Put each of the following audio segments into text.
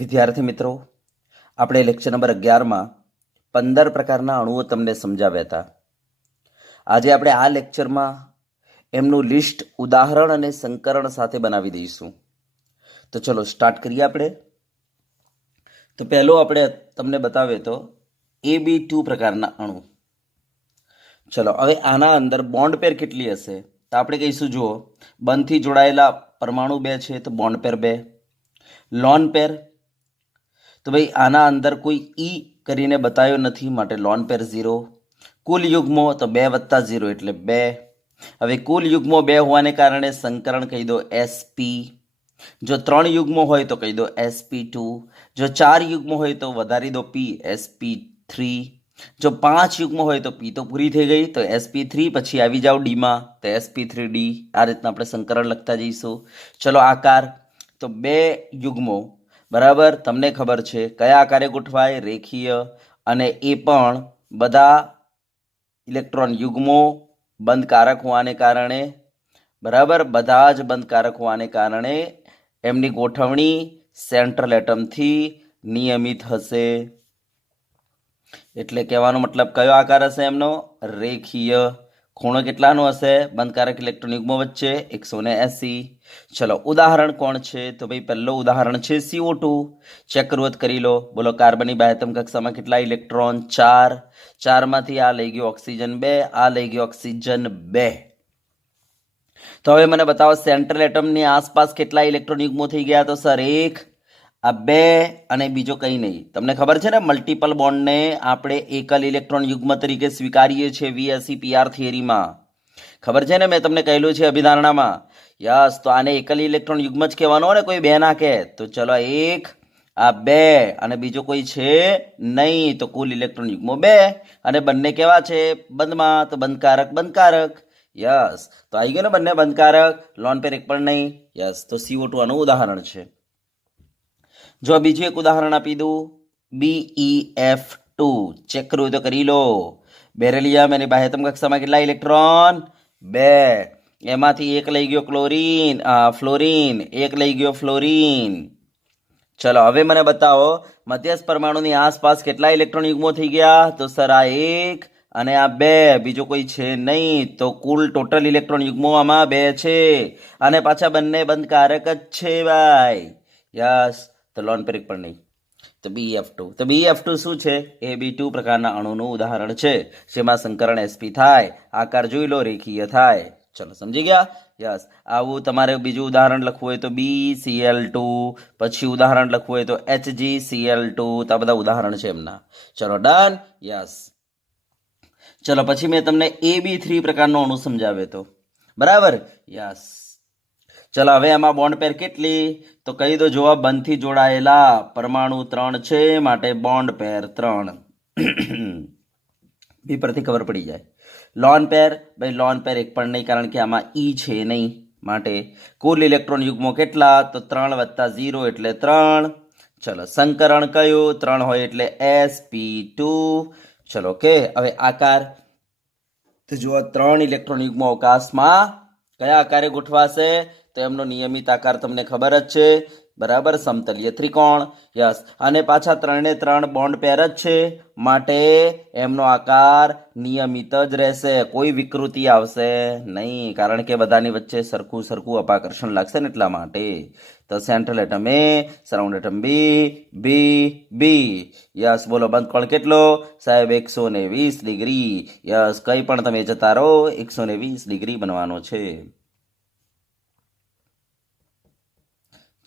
વિદ્યાર્થી મિત્રો, આપણે લેક્ચર નંબર 11માં 15 પ્રકારના અણુઓ તમને સમજાવ્યા હતા. આજે આપણે આ લેક્ચરમાં એમનું લિસ્ટ ઉદાહરણ અને સંકરણ સાથે બનાવી દઈશું. તો ચલો સ્ટાર્ટ કરીએ આપણે. તો પહેલો આપણે તમને બતાવીએ તો AB2 પ્રકારના અણુ. ચલો હવે આના અંદર બોન્ડ પેર કેટલી હશે? તો આપણે કહીશું, જુઓ, બંધથી જોડાયેલા પરમાણુ 2 છે તો બોન્ડ પેર 2. લોન પેર, તો ભાઈ આના અંદર કોઈ ઈ કરીને બતાવ્યો નથી, માટે લોન પેર 0. કુલ યુગ્મો તો 2 + 0 એટલે 2. હવે કુલ યુગ્મો 2 હોવાને કારણે સંકરણ કહી દો sp. જો 3 યુગ્મો હોય તો કહી દો sp2. જો 4 યુગ્મો હોય તો વધારી દો p, sp3. જો 5 યુગ્મો હોય તો p તો પૂરી થઈ ગઈ, તો sp3. પછી આવી જાઓ d માં, તો sp3d. આ રીતના આપણે સંકરણ લખતા જઈશું. ચલો આકાર, તો 2 યુગ્મો બરાબર, તમને ખબર છે કયા આકારે ગોઠવાય? રેખીય. અને એ પણ બધા ઇલેક્ટ્રોન યુગ્મો બંધકારક હોવાને કારણે, બરાબર, બધા જ બંધકારક હોવાને કારણે એમની ગોઠવણી સેન્ટ્રલ એટમથી નિયમિત હશે. એટલે કહેવાનો મતલબ કયો આકાર હશે એમનો? રેખીય. ખૂણો કેટલાનો હશે બંધકારક ઇલેક્ટ્રોન યુગ્મો વચ્ચે? 180. ચલો ઉદાહરણ કોણ છે? તો ભાઈ પહેલો ઉદાહરણ છે CO2. ચેક શરૂઆત કરી લો. બોલો, કાર્બનની બાહ્યતમ કક્ષામાં કેટલા ઇલેક્ટ્રોન? 4. 4 માંથી આ લઈ ગયો ઓક્સિજન 2, આ લઈ ગયો ઓક્સિજન 2. તો હવે મને બતાવો સેન્ટ્રલ એટમની આસપાસ કેટલા ઇલેક્ટ્રોન યુગ્મો થઈ ગયા? તો સર 1, આ 2 અને બીજો કંઈ નહીં. તમને ખબર છે ને, મલ્ટિપલ બોન્ડને આપણે એકલ ઇલેક્ટ્રોન યુગ્મ તરીકે સ્વીકારીએ છીએ VSEPR થિયરીમાં. ખબર છે ને, મેં તમને કહેલું છે અભિધારણામાં. યસ, તો આને એકલ ઇલેક્ટ્રોન યુગ્મ જ કહેવાનો ને, કોઈ 2 ના કહે. તો ચલો 1, આ 2 અને બીજો કોઈ છે નહીં, તો કુલ ઇલેક્ટ્રોન યુગ્મો 2. અને બંને કેવા છે? બંધમાં, તો બંધકારક બંધકારક. યસ, તો આવી ગયો ને બંને બંધકારક. લોન પેર એક પણ નહીં. યસ, તો CO2 આનું ઉદાહરણ છે. જો બીજું એક ઉદાહરણ આપી દઉં, BeF2. ચેક કરવું તો કરી લો. બેરેલિયમ, એની બાહ્યતમ કક્ષામાં કેટલા ઇલેક્ટ્રોન? 2. એમાંથી એક લઈ ગયો ફ્લોરિન, એક લઈ ગયો ફ્લોરિન. ચલો હવે મને બતાવો મધ્યસ્થ પરમાણુની આસપાસ કેટલા ઇલેક્ટ્રોન યુગ્મો થઈ ગયા? તો સર આ 1 અને આ 2, બીજો કોઈ છે નહીં. તો કુલ ટોટલ ઇલેક્ટ્રોન યુગ્મો આમાં 2 છે. અને પાછા બંને બંધકારક જ છે ભાઈ. યસ, તો લોન પેર પણ નહીં. તો BeF2. તો BeF2 શું છે? AB2 પ્રકારના અણુનું ઉદાહરણ છે, જેમાં સંકરણ sp થાય. આકાર જોઈ લો, રેખીય થાય. ચલો સમજી ગયા? યસ, આવું તમારે બીજું ઉદાહરણ લખવું હોય તો BCl2, પછી ઉદાહરણ લખવું હોય તો HgCl2. તો આ બધા ઉદાહરણ છે એમના. ચલો ડન. યસ, ચલો પછી મેં તમને AB3 પ્રકારનો અણુ સમજાવ્યો હતો, બરાબર? યસ, ચલો હવે એમાં બોન્ડ પેર કેટલી? તો કહી દો, જોવા બંધથી જોડાયેલા પરમાણુ 3 છે, માટે બોન્ડ પેર 3. બી પરથી ખબર પડી જાય. લોન પેર, ભાઈ લોન પેર એક પણ નહીં, કારણ કે આમાં ઈ છે નહીં, માટે કુલ ઇલેક્ટ્રોન યુગ્મો કેટલા? તો 3 + 0 એટલે 3. ચલો સંકરણ કયું? 3 હોય એટલે sp2. ચલો ઓકે. હવે આકાર, તો જો 3 ઇલેક્ટ્રોન યુગ્મો અવકાશમાં કયા આકારે ગોઠવાશે? તો એમનો નિયમિત આકાર તમને ખબર જ છે, બરાબર, સમતલીય ત્રિકોણ. યસ, અને પાછા 3 ને 3 બોન્ડ પેર જ છે, માટે એમનો આકાર નિયમિત જ રહેશે, કોઈ વિકૃતિ આવશે નહીં, કારણ કે બધાની વચ્ચે સરખું સરખું અપાકર્ષણ લાગશે ને એટલા માટે. તો central atom A, surround atom B. Yes, બોલો બંધ કોણ કેટલો? સાહેબ 120 ડિગ્રી. યસ, કંઈ પણ તમે જતા રહો, 120 ડિગ્રી બનવાનો છે.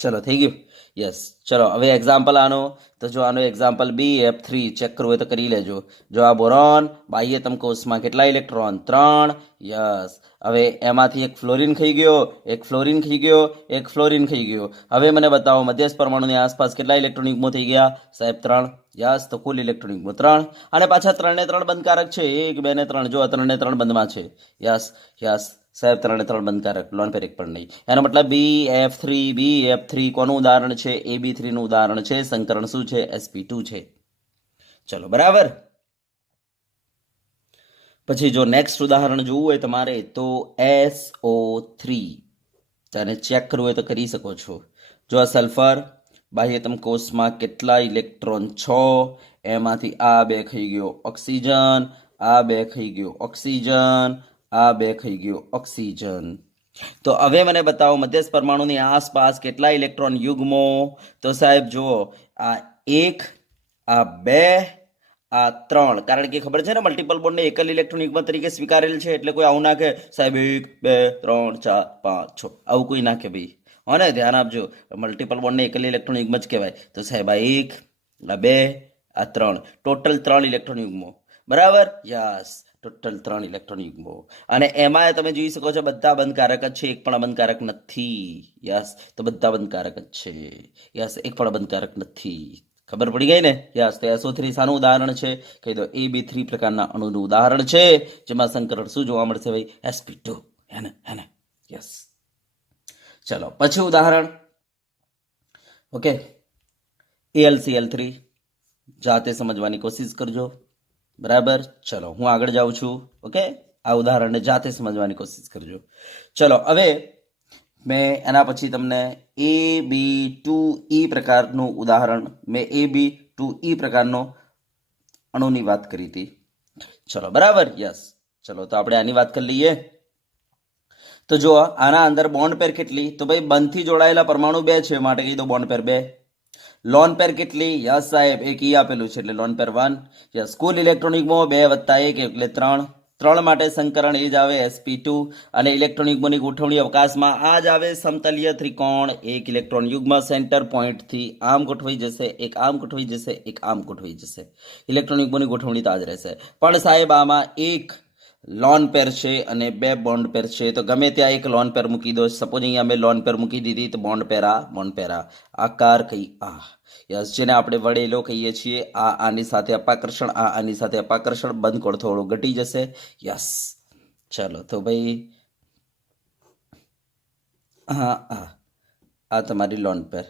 ચલો થઈ ગયું. યસ, ચલો હવે એક્ઝામ્પલ આનો. તો જો આનો એક્ઝામ્પલ BF3. ચેક કરવું હોય તો કરી લેજો. જો આ બોરોન, બાહ્યતમ કોષમાં કેટલા ઇલેક્ટ્રોન? 3. યસ, હવે એમાંથી એક ફ્લોરિન ખાઈ ગયો, એક ફ્લોરિન ખાઈ ગયો, એક ફ્લોરિન ખાઈ ગયો. હવે મને બતાવો મધ્યસ્થ પરમાણુની આસપાસ કેટલા ઇલેક્ટ્રોન યુગ્મો થઈ ગયા? સાહેબ 3. યસ, તો કુલ ઇલેક્ટ્રોન યુગ્મો 3. અને પાછા 3 ને 3 બંધકારક છે, 1, 2 ને 3. જો 3 ને 3 બંધમાં છે. યસ, સાહેબ 3 ને 3 બંધકારક. લોન પેર એક પણ નહીં. એનો મતલબ BF3 કોનું ઉદાહરણ છે? AB3 નું ઉદાહરણ છે. સંકરણ શું છે? sp2 છે. ચલો બરાબર. પછી જો નેક્સ્ટ ઉદાહરણ જોવું હોય તમારે તો SO3. તેને ચેક કરવું હોય તો કરી શકો છો. જો આ સલ્ફર, બાહ્યતમ કોષમાં કેટલા ઇલેક્ટ્રોન છો, એમાંથી આ બે ખાઈ ગયો ઓક્સિજન, આ બે ખાઈ ગયો ઓક્સિજન, આ બે ખાઈ ગયો ઓક્સિજન. તો હવે મને બતાવો મધ્યસ્થ પરમાણુની આસપાસ કેટલા ઇલેક્ટ્રોન યુગ્મો. તો સાહેબ જુઓ, આ 1, આ 2, આ 3. કારણ કે ખબર છે ને મલ્ટિપલ બોન્ડને એકલ ઇલેક્ટ્રોન યુગ્મ તરીકે સ્વીકારેલ છે. એટલે કોઈ આવું નાખે સાહેબ 1, 2, 3, 4, 5, 6 આવું કોઈ નાખે ભાઈ. હો ને, ધ્યાન આપજો. મલ્ટિપલ બોન્ડને એકલ ઇલેક્ટ્રોન યુગ્મ જ કહેવાય. તો સાહેબ આ 1, આ 2, આ 3, ટોટલ 3 ઇલેક્ટ્રોન યુગ્મો. બરાબર, યસ, ટોટલ 3 ઇલેક્ટ્રોન યુગ્મો. અને એમાં તમે જોઈ શકો છો બધા બંધકારક જ છે, એક પણ બંધકારક નથી. યસ, તો બધા બંધકારક જ છે. યસ, એક પણ બંધકારક નથી. ખબર પડી ગઈ ને? યસ, તો SO3 શાનું ઉદાહરણ છે? કહી દો AB3 પ્રકારના અણુનું ઉદાહરણ છે, જેમાં સંકરણ શું જોવા મળશે ભાઈ? sp2. હે ને? યસ. ચલો પછી ઉદાહરણ. ઓકે, AlCl3 જાતે સમજવાની કોશિશ કરજો. બરાબર, ચલો હું આગળ જાઉં છું. ઓકે, આ ઉદાહરણને જાતે સમજવાની કોશિશ કરજો. ચલો હવે મેં એના પછી તમને AB2E પ્રકારનું ઉદાહરણ, મેં AB2E પ્રકારનો અણુની વાત કરી હતી. ચલો બરાબર, યસ. ચલો તો આપણે આની વાત કરી લઈએ. તો જો આના અંદર બોન્ડ પેર કેટલી? તો ભાઈ બંધથી જોડાયેલા પરમાણુ 2 છે, માટે કહી દો બોન્ડ પેર 2. લોન પેર કેટલી? યસ સાહેબ, એક ઈ આપેલું છે એટલે લોન પેર 1. યસ, કુલ ઇલેક્ટ્રોન યુગ્મો 2 + 1 એટલે 3. 3 માટે સંકરણ એ જ આવે sp2. અને ઇલેક્ટ્રોન યુગ્મોની ગોઠવણી અવકાશમાં આ જ આવે સમતલીય ત્રિકોણ. એક ઇલેક્ટ્રોન યુગ્મ સેન્ટર પોઈન્ટથી આમ ગોઠવાઈ જશે, એક આમ ગોઠવાઈ જશે, એક આમ ગોઠવાઈ જશે. ઇલેક્ટ્રોન યુગ્મોની ગોઠવણી તો આ જ રહેશે. પણ સાહેબ આમાં એક લોન પેર છે અને 2 બોન્ડ પેર છે, તો ગમે ત્યાં એક લોન પેર મૂકી દો. સપોઝ અહીંયા અમે લોન પેર મૂકી દીધી, તો બોન્ડ પેર આ, આકાર કઈ આ. યસ, જેને આપણે વળેલો કહીએ છીએ. આ આની સાથે અપાકર્ષણ, આ આની સાથે અપાકર્ષણ, બંધ કોણ થોડો ઘટી જશે. યસ, ચલો તો ભાઈ હા, આ તમારી લોન પેર.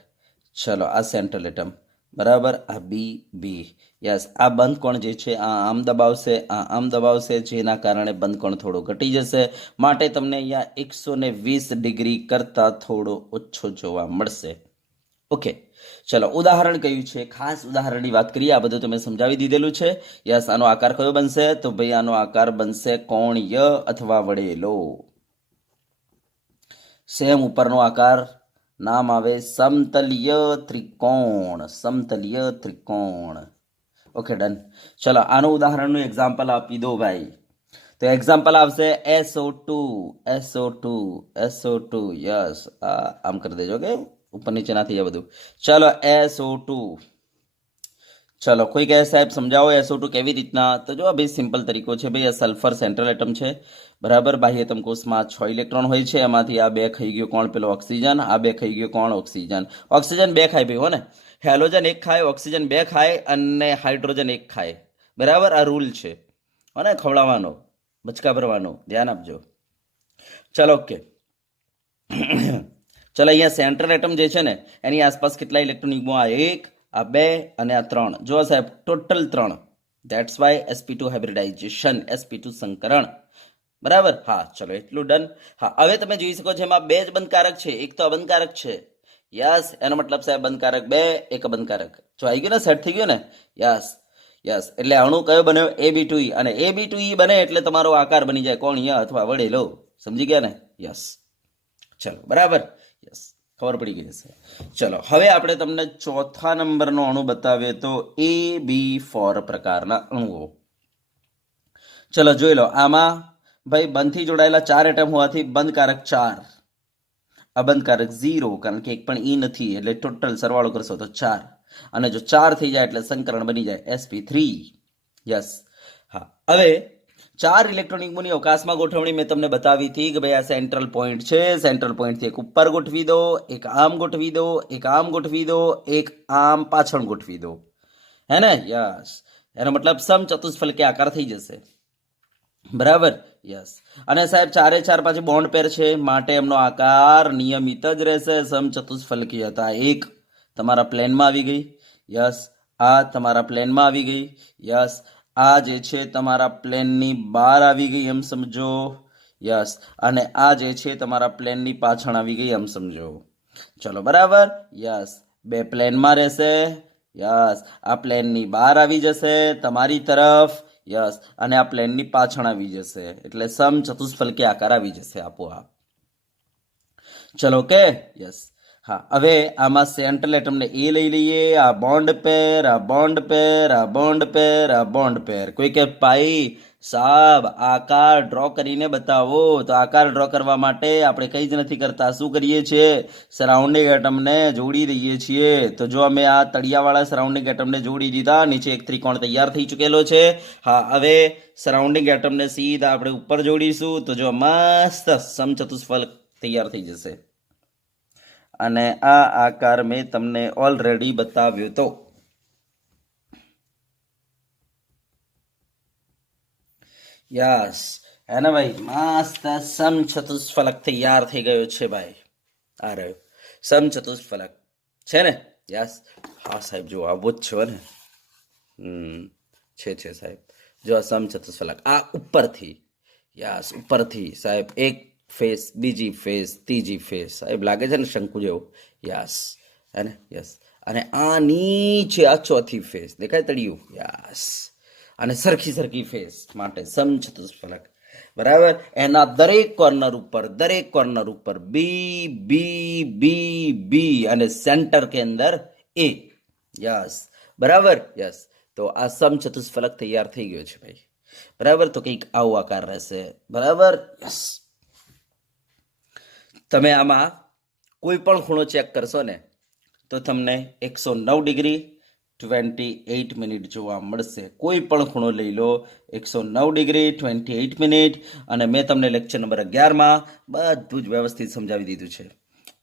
ચલો આ સેન્ટ્રલ એટમ. બરાબર, આ બી. યસ, આ બંધ કોણ જે છે આ આમ દબાવશે, આ આમ દબાવશે, જેના કારણે બંધ કોણ થોડો ઘટી જશે. માટે તમને અહીંયા 120 ડિગ્રી કરતા થોડો ઓછો જોવા મળશે. ઓકે, ચલો ઉદાહરણ કયું છે? ખાસ ઉદાહરણની વાત કરીએ. આ બધું તમે સમજાવી દીધેલું છે. યસ, આનો આકાર કયો બનશે? તો ભાઈ આનો આકાર બનશે કોણીય અથવા વળેલો. સેમ ઉપરનો આકાર, નામ આવે સમતલીય ત્રિકોણ. સમતલીય ત્રિકોણ. Okay, done. ચલો આનું ઉદાહરણનું એક્ઝામ્પલ આપી દો ભાઈ. તો એક્ઝામ્પલ આવશે SO2. યસ, આમ કરી દેજો કે ઉપર નીચે ના થઈ જાય બધું. ચલો SO2. ચલો કોઈ કહે સાહેબ સમજાવો SO2 કેવી રીતના? તો જો ભાઈ સિમ્પલ તરીકો છે ભાઈ. આ સલ્ફર સેન્ટ્રલ એટમ છે. બરાબર, બાહ્યતમ કોષમાં 6 ઇલેક્ટ્રોન હોય છે. એમાંથી આ 2 ખાઈ ગયો કોણ? પેલો ઓક્સિજન. આ 2 ખાઈ ગયો કોણ? ઓક્સિજન. ઓક્સિજન 2 ખાય ભાઈ, હો ને. હેલોજન 1 ખાય, ઓક્સિજન 2 ખાય અને હાઇડ્રોજન 1 ખાય. બરાબર, આ રૂલ છે, હો ને. ખવડાવવાનો, બચકા ભરવાનો, ધ્યાન આપજો. ચલો ઓકે. ચલો અહીંયા સેન્ટ્રલ એટમ જે છે ને એની આસપાસ કેટલા ઇલેક્ટ્રોન યુગ્મો? આ 1, આ 2 અને આ 3. જો સાહેબ total 3. That's why sp2 hybridisation, sp2 સંકરણ. બરાબર, હા. ચલો એટલું ડન. હા, હવે તમે જોઈ શકો છો એમાં 2 જ બંધકારક છે, એક તો અબંધકારક છે. યસ, એનો મતલબ સાહેબ બંધકારક 2, એક અબંધકારક. જો આવી ગયું ને, સેટ થઈ ગયું ને. યસ, એટલે અણુ કયો બન્યો? AB2E. અને AB2E બને એટલે તમારો આકાર બની જાય કોણીય અથવા વળેલો. સમજી ગયા ને? યસ, ચલો બરાબર. યસ, ખબર પડી ગઈ હશે. ચલો હવે આપણે તમને ચોથા નંબરનો અણુ બતાવીએ તો AB4 પ્રકારના અણુઓ. ચલો જોઈ લો. આમાં ભાઈ બંધથી જોડાયેલા 4 એટમ હોવાથી બંધકારક 4, અબંધકારક 0, કારણ કે એક પણ ઈ નથી, એટલે ટોટલ સરવાળો કરશો તો 4. અને જો 4 થઈ જાય એટલે સંકરણ બની જાય sp3. યસ, હા. હવે 4 ઇલેક્ટ્રોન યુગ્મોની અવકાશમાં ગોઠવણી મેં તમને બતાવી હતી કે ભાઈ આ સેન્ટ્રલ પોઈન્ટ છે. સેન્ટ્રલ પોઈન્ટથી એક ઉપર ગોઠવી દો, એક આમ ગોઠવી દો, એક આમ ગોઠવી દો, એક આમ પાછળ ગોઠવી દો. હે ને? યસ, એનો મતલબ સમચતુષ્ફલકી આકાર થઈ જશે. બરાબર, યસ. અને સાહેબ 4 4 પાછી બોન્ડ પેર છે, માટે એમનો આકાર નિયમિત જ રહેશે, સમચતુષ્ફલકી હતા. એક તમારા પ્લેનમાં આવી ગઈ. યસ, આ તમારા પ્લેનમાં આવી ગઈ. યસ, આ જે છે તમારા પ્લેનની બહાર આવી ગઈ, એમ સમજો. યસ, અને આ જે છે તમારા પ્લેનની પાછળ આવી ગઈ, એમ સમજો. ચલો બરાબર. યસ, બે પ્લેનમાં રહેશે, યસ. આ પ્લેનની બહાર આવી જશે તમારી તરફ, યસ, અને આ પ્લેનની પાછળ આવી જશે, એટલે સમચતુષ્ફલકી આકાર આવી જશે આપોઆપ. ચલો કે યસ. હા, હવે આમાં સેન્ટ્રલ એટમને એ લઈ લઈએ. આ બોન્ડ પેર, આ બોન્ડ પેર, આ બોન્ડ પેર, આ બોન્ડ પેર. કોઈ કે ભાઈ સાહેબ આકાર ડ્રો કરીને બતાવો, તો આકાર ડ્રો કરવા માટે આપણે કંઈ જ નથી કરતા. શું કરીએ છીએ? સરાઉન્ડિંગ એટમને જોડી દઈએ છીએ. તો જો અમે આ તળિયાવાળા સરાઉન્ડિંગ એટમને જોડી દીધા, નીચે એક ત્રિકોણ તૈયાર થઈ ચૂકેલો છે. હા, હવે સરાઉન્ડિંગ એટમને સીધા આપણે ઉપર જોડીશું, તો જો મસ્ત સમચતુષ્ફલક તૈયાર થઈ જશે. અને આ આકાર મેં તમને ઓલરેડી બતાવ્યો તો. યસ, હે ને ભાઈ? મસ્ત સમચતુષ્ફલક તૈયાર થઈ ગયો છે ભાઈ. આ રહ્યો સમચતુષ્ફલક છે ને? યસ. હા સાહેબ, જો આવો જ છો ને? છે સાહેબ. જો આ સમચતુષ્ફલક આ ઉપરથી, યસ, ઉપરથી સાહેબ એક ફેસ, બીજી ફેસ, ત્રીજી ફેસ, સાહેબ લાગે છે ને શંકુ જેવું? યસ, હે ને? યસ. અને આ નીચે આ ચોથી ફેસ દેખાય તળિયું? યસ. અને સરખી ફેસ માટે સમચતુષ્ફલક, બરાબર. એના દરેક કોર્નર ઉપર બી બી બી બી અને સેન્ટર કે અંદર એ. યસ, બરાબર. યસ. તો આ સમચતુષ્ફલક તૈયાર થઈ ગયો છે ભાઈ, બરાબર. તો કંઈક આવો આકાર રહેશે, બરાબર. યસ. તમે આમાં કોઈ પણ ખૂણો ચેક કરશો ને તો તમને 109 ડિગ્રી 28 મિનિટ જોવા મળશે. કોઈ પણ ખૂણો લઈ લો, 109 ડિગ્રી 28 મિનિટ. અને મેં તમને લેક્ચર નંબર 11માં બધું જ વ્યવસ્થિત સમજાવી દીધું છે,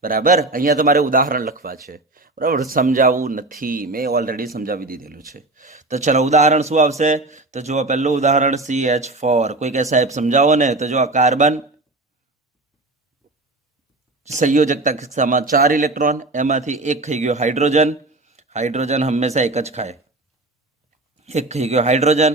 બરાબર. અહીંયા તમારે ઉદાહરણ લખવા છે, બરાબર. સમજાવવું નથી, મેં ઓલરેડી સમજાવી દીધેલું છે. તો ચલો, ઉદાહરણ શું આવશે? તો જુઓ, પહેલું ઉદાહરણ CH4. કોઈ કે સાહેબ સમજાવો ને? તો જો આ કાર્બન સંયોજકતા કિસ્સામાં 4 ઇલેક્ટ્રોન, એમાંથી એક થઈ ગયો હાઇડ્રોજન. હાઇડ્રોજન હંમેશા એક જ ખાય. એક થઈ ગયો હાઇડ્રોજન,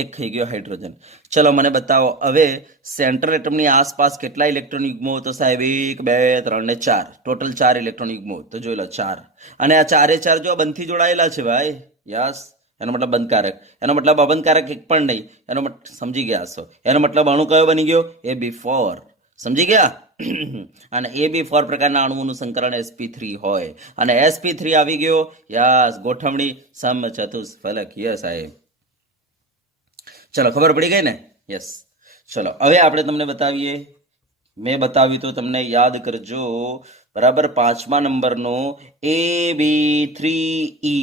એક થઈ ગયો હાઇડ્રોજન. ચલો મને બતાવો હવે સેન્ટ્રલ એટમની આસપાસ કેટલા ઇલેક્ટ્રોન યુગ્મો? તો સાહેબ 1 2 3 ને 4, ટોટલ 4 ઇલેક્ટ્રોન યુગ્મો. તો જોઈ લો 4. અને આ 4 જો બંધથી જોડાયેલા છે ભાઈ. યસ. એનો મતલબ બંધકારક, એનો મતલબ અબંધકારક એક પણ નહીં. એનો સમજી ગયા હશો? એનો મતલબ અણુ કયો બની ગયો? AB4. સમજી ગયા? અને AB4 પ્રકારના અણુઓનું સંકરણ sp3 હોય, અને sp3 આવી ગયો. યસ, ગોઠવણી સમચતુષ્ફલક. યસ સાહેબ. ચલો, ખબર પડી ગઈ ને? યસ. ચલો, હવે આપણે તમને બતાવીએ. મેં બતાવ્યું તો તમને યાદ કરજો, બરાબર. 5મા નંબરનો AB3E.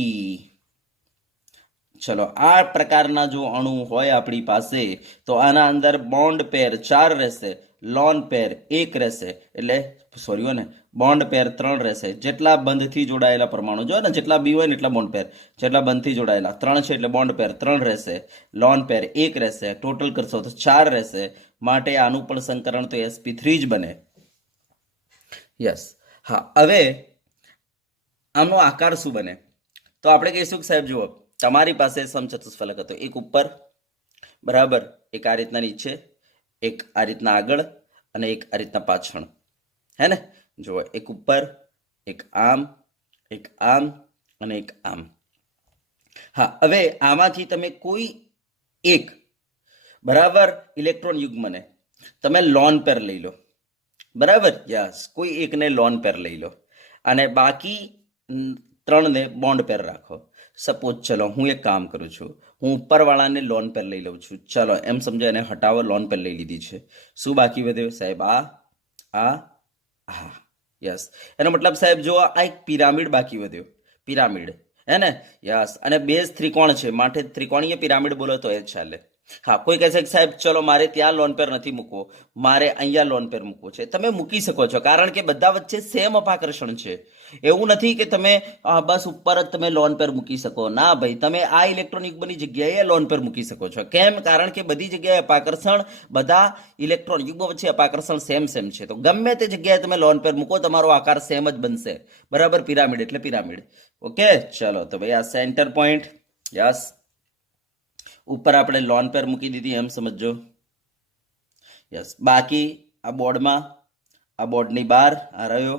ચલો, આ પ્રકારના જો અણુ હોય આપણી પાસે, તો આના અંદર બોન્ડ પેર 4 રહેશે, લોન પેર 1 રહેશે, એટલે સોરી ને, બોન્ડ પેર 3 રહેશે. જેટલા બંધથી જોડાયેલા પરમાણુ જો ને, જેટલા બી હોય ને એટલા બોન્ડ પેર, જેટલા બંધથી જોડાયેલા 3 છે, એટલે બોન્ડ પેર 3 રહેશે, લોન પેર 1 રહેશે. ટોટલ કરશો તો 4 રહેશે. માટે આનું પણ સંકરણ તો sp3 જ બને. યસ. હા, હવે આનો આકાર શું બને? તો આપણે કહીશું કે સાહેબ જુઓ, તમારી પાસે સમચતુષ્ફલક હતો, એક ઉપર, બરાબર, એક આ રીતના નીચે, એક આ રીતના આગળ, અને એક આ રીતના પાછળ, હે ને? જુઓ, એક ઉપર, એક આમ, એક આમ, અને એક આમ. હા, હવે આમાંથી તમે કોઈ એક, બરાબર, ઇલેક્ટ્રોન યુગ્મને તમે લોન પેર લઈ લો, બરાબર. યસ, કોઈ એકને લોન પેર લઈ લો, અને બાકી 3ને બોન્ડ પેર રાખો. સપોઝ ચલો હું એક કામ કરું છું, હું ઉપરવાળાને લોન પેર લઈ લઉં છું. ચલો એમ સમજો, એને હટાવો, લોન પેર લઈ લીધી છે. શું બાકી વધ્યો સાહેબ? આ. યસ. એનો મતલબ સાહેબ જો આ એક પિરામિડ બાકી વધ્યો, પિરામિડ, હે ને? યસ. અને બેઝ ત્રિકોણ છે, માટે ત્રિકોણીય પિરામિડ બોલો તો એ જ ચાલે. હા, કોઈ કહેશે કે સાહેબ ચલો મારે ત્યાં લોન પેર નથી મૂકવો, મારે અહીંયા લોન પેર મૂકવો છે. તમે મૂકી શકો છો, કારણ કે બધા વચ્ચે સેમ અપાકર્ષણ છે. એવું નથી કે તમે બસ ઉપર જ તમે લોન પેર મૂકી શકો. ના ભાઈ, તમે આ ઇલેક્ટ્રોન યુગ્મની જગ્યાએ લોન પેર મૂકી શકો છો. કેમ? કારણ કે બધી જગ્યાએ અપાકર્ષણ, બધા ઇલેક્ટ્રોન યુગ્મ વચ્ચે અપાકર્ષણ સેમ છે. તો ગમે તે જગ્યાએ તમે લોન પેર મૂકો, તમારો આકાર સેમ જ બનશે, બરાબર. પિરામિડ એટલે પિરામિડ. ઓકે. ચલો, તો ભાઈ આ સેન્ટર પોઈન્ટ. યસ. ઉપર આપણે લોન પેર મૂકી દીધી, એમ સમજો. યસ. બાકી આ બોર્ડમાં, આ બોર્ડની બહાર આ રહ્યો,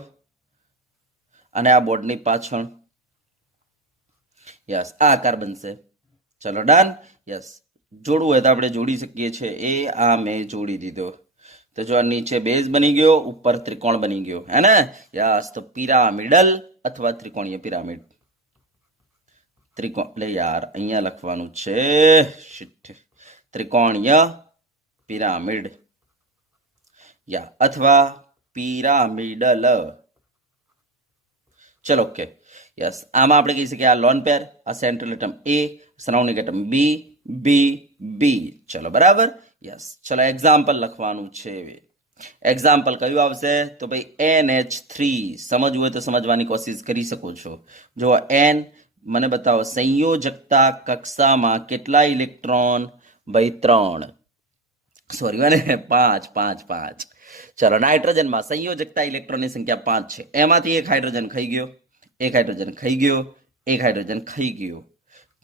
અને આ બોર્ડની પાછળ યસ આ આકાર બનશે. ચલો ડન. યસ જોડવું હોય તો આપણે જોડી શકીએ છીએ. એ આ મેં જોડી દીધો તો જો આ નીચે બેઝ બની ગયો, ઉપર ત્રિકોણ બની ગયો, હે ને? યસ તો પિરામિડલ અથવા ત્રિકોણીય પિરામિડ. ત્રિકોણ એટલે યાર અહીંયા લખવાનું છે, શિટ, ત્રિકોણીય પિરામિડ યા અથવા પિરામિડલ. ચલો ઓકે. યસ આમાં આપણે કહી શકીએ આ લોન પેર, આ સેન્ટ્રલ એટમ એ, સરાઉન્ડિંગ એટમ બી, બી, બી. ચલો બરાબર. યસ ચલો એક્ઝામ્પલ લખવાનું છે. એક્ઝામ્પલ કયું આવશે? તો ભાઈ NH3. સમજવું હોય તો સમજવાની કોશિશ કરી શકો છો. જો N મને બતાવો સંયોજકતા કક્ષામાં કેટલા ઇલેક્ટ્રોન? ભાઈ 3. સોરી મને 5 5 5. ચલો નાઇટ્રોજનમાં સંયોજકતા ઇલેક્ટ્રોનની સંખ્યા 5 છે. એમાંથી એક હાઇડ્રોજન ખાઈ ગયો, એક હાઇડ્રોજન ખાઈ ગયો, એક હાઇડ્રોજન ખાઈ ગયો.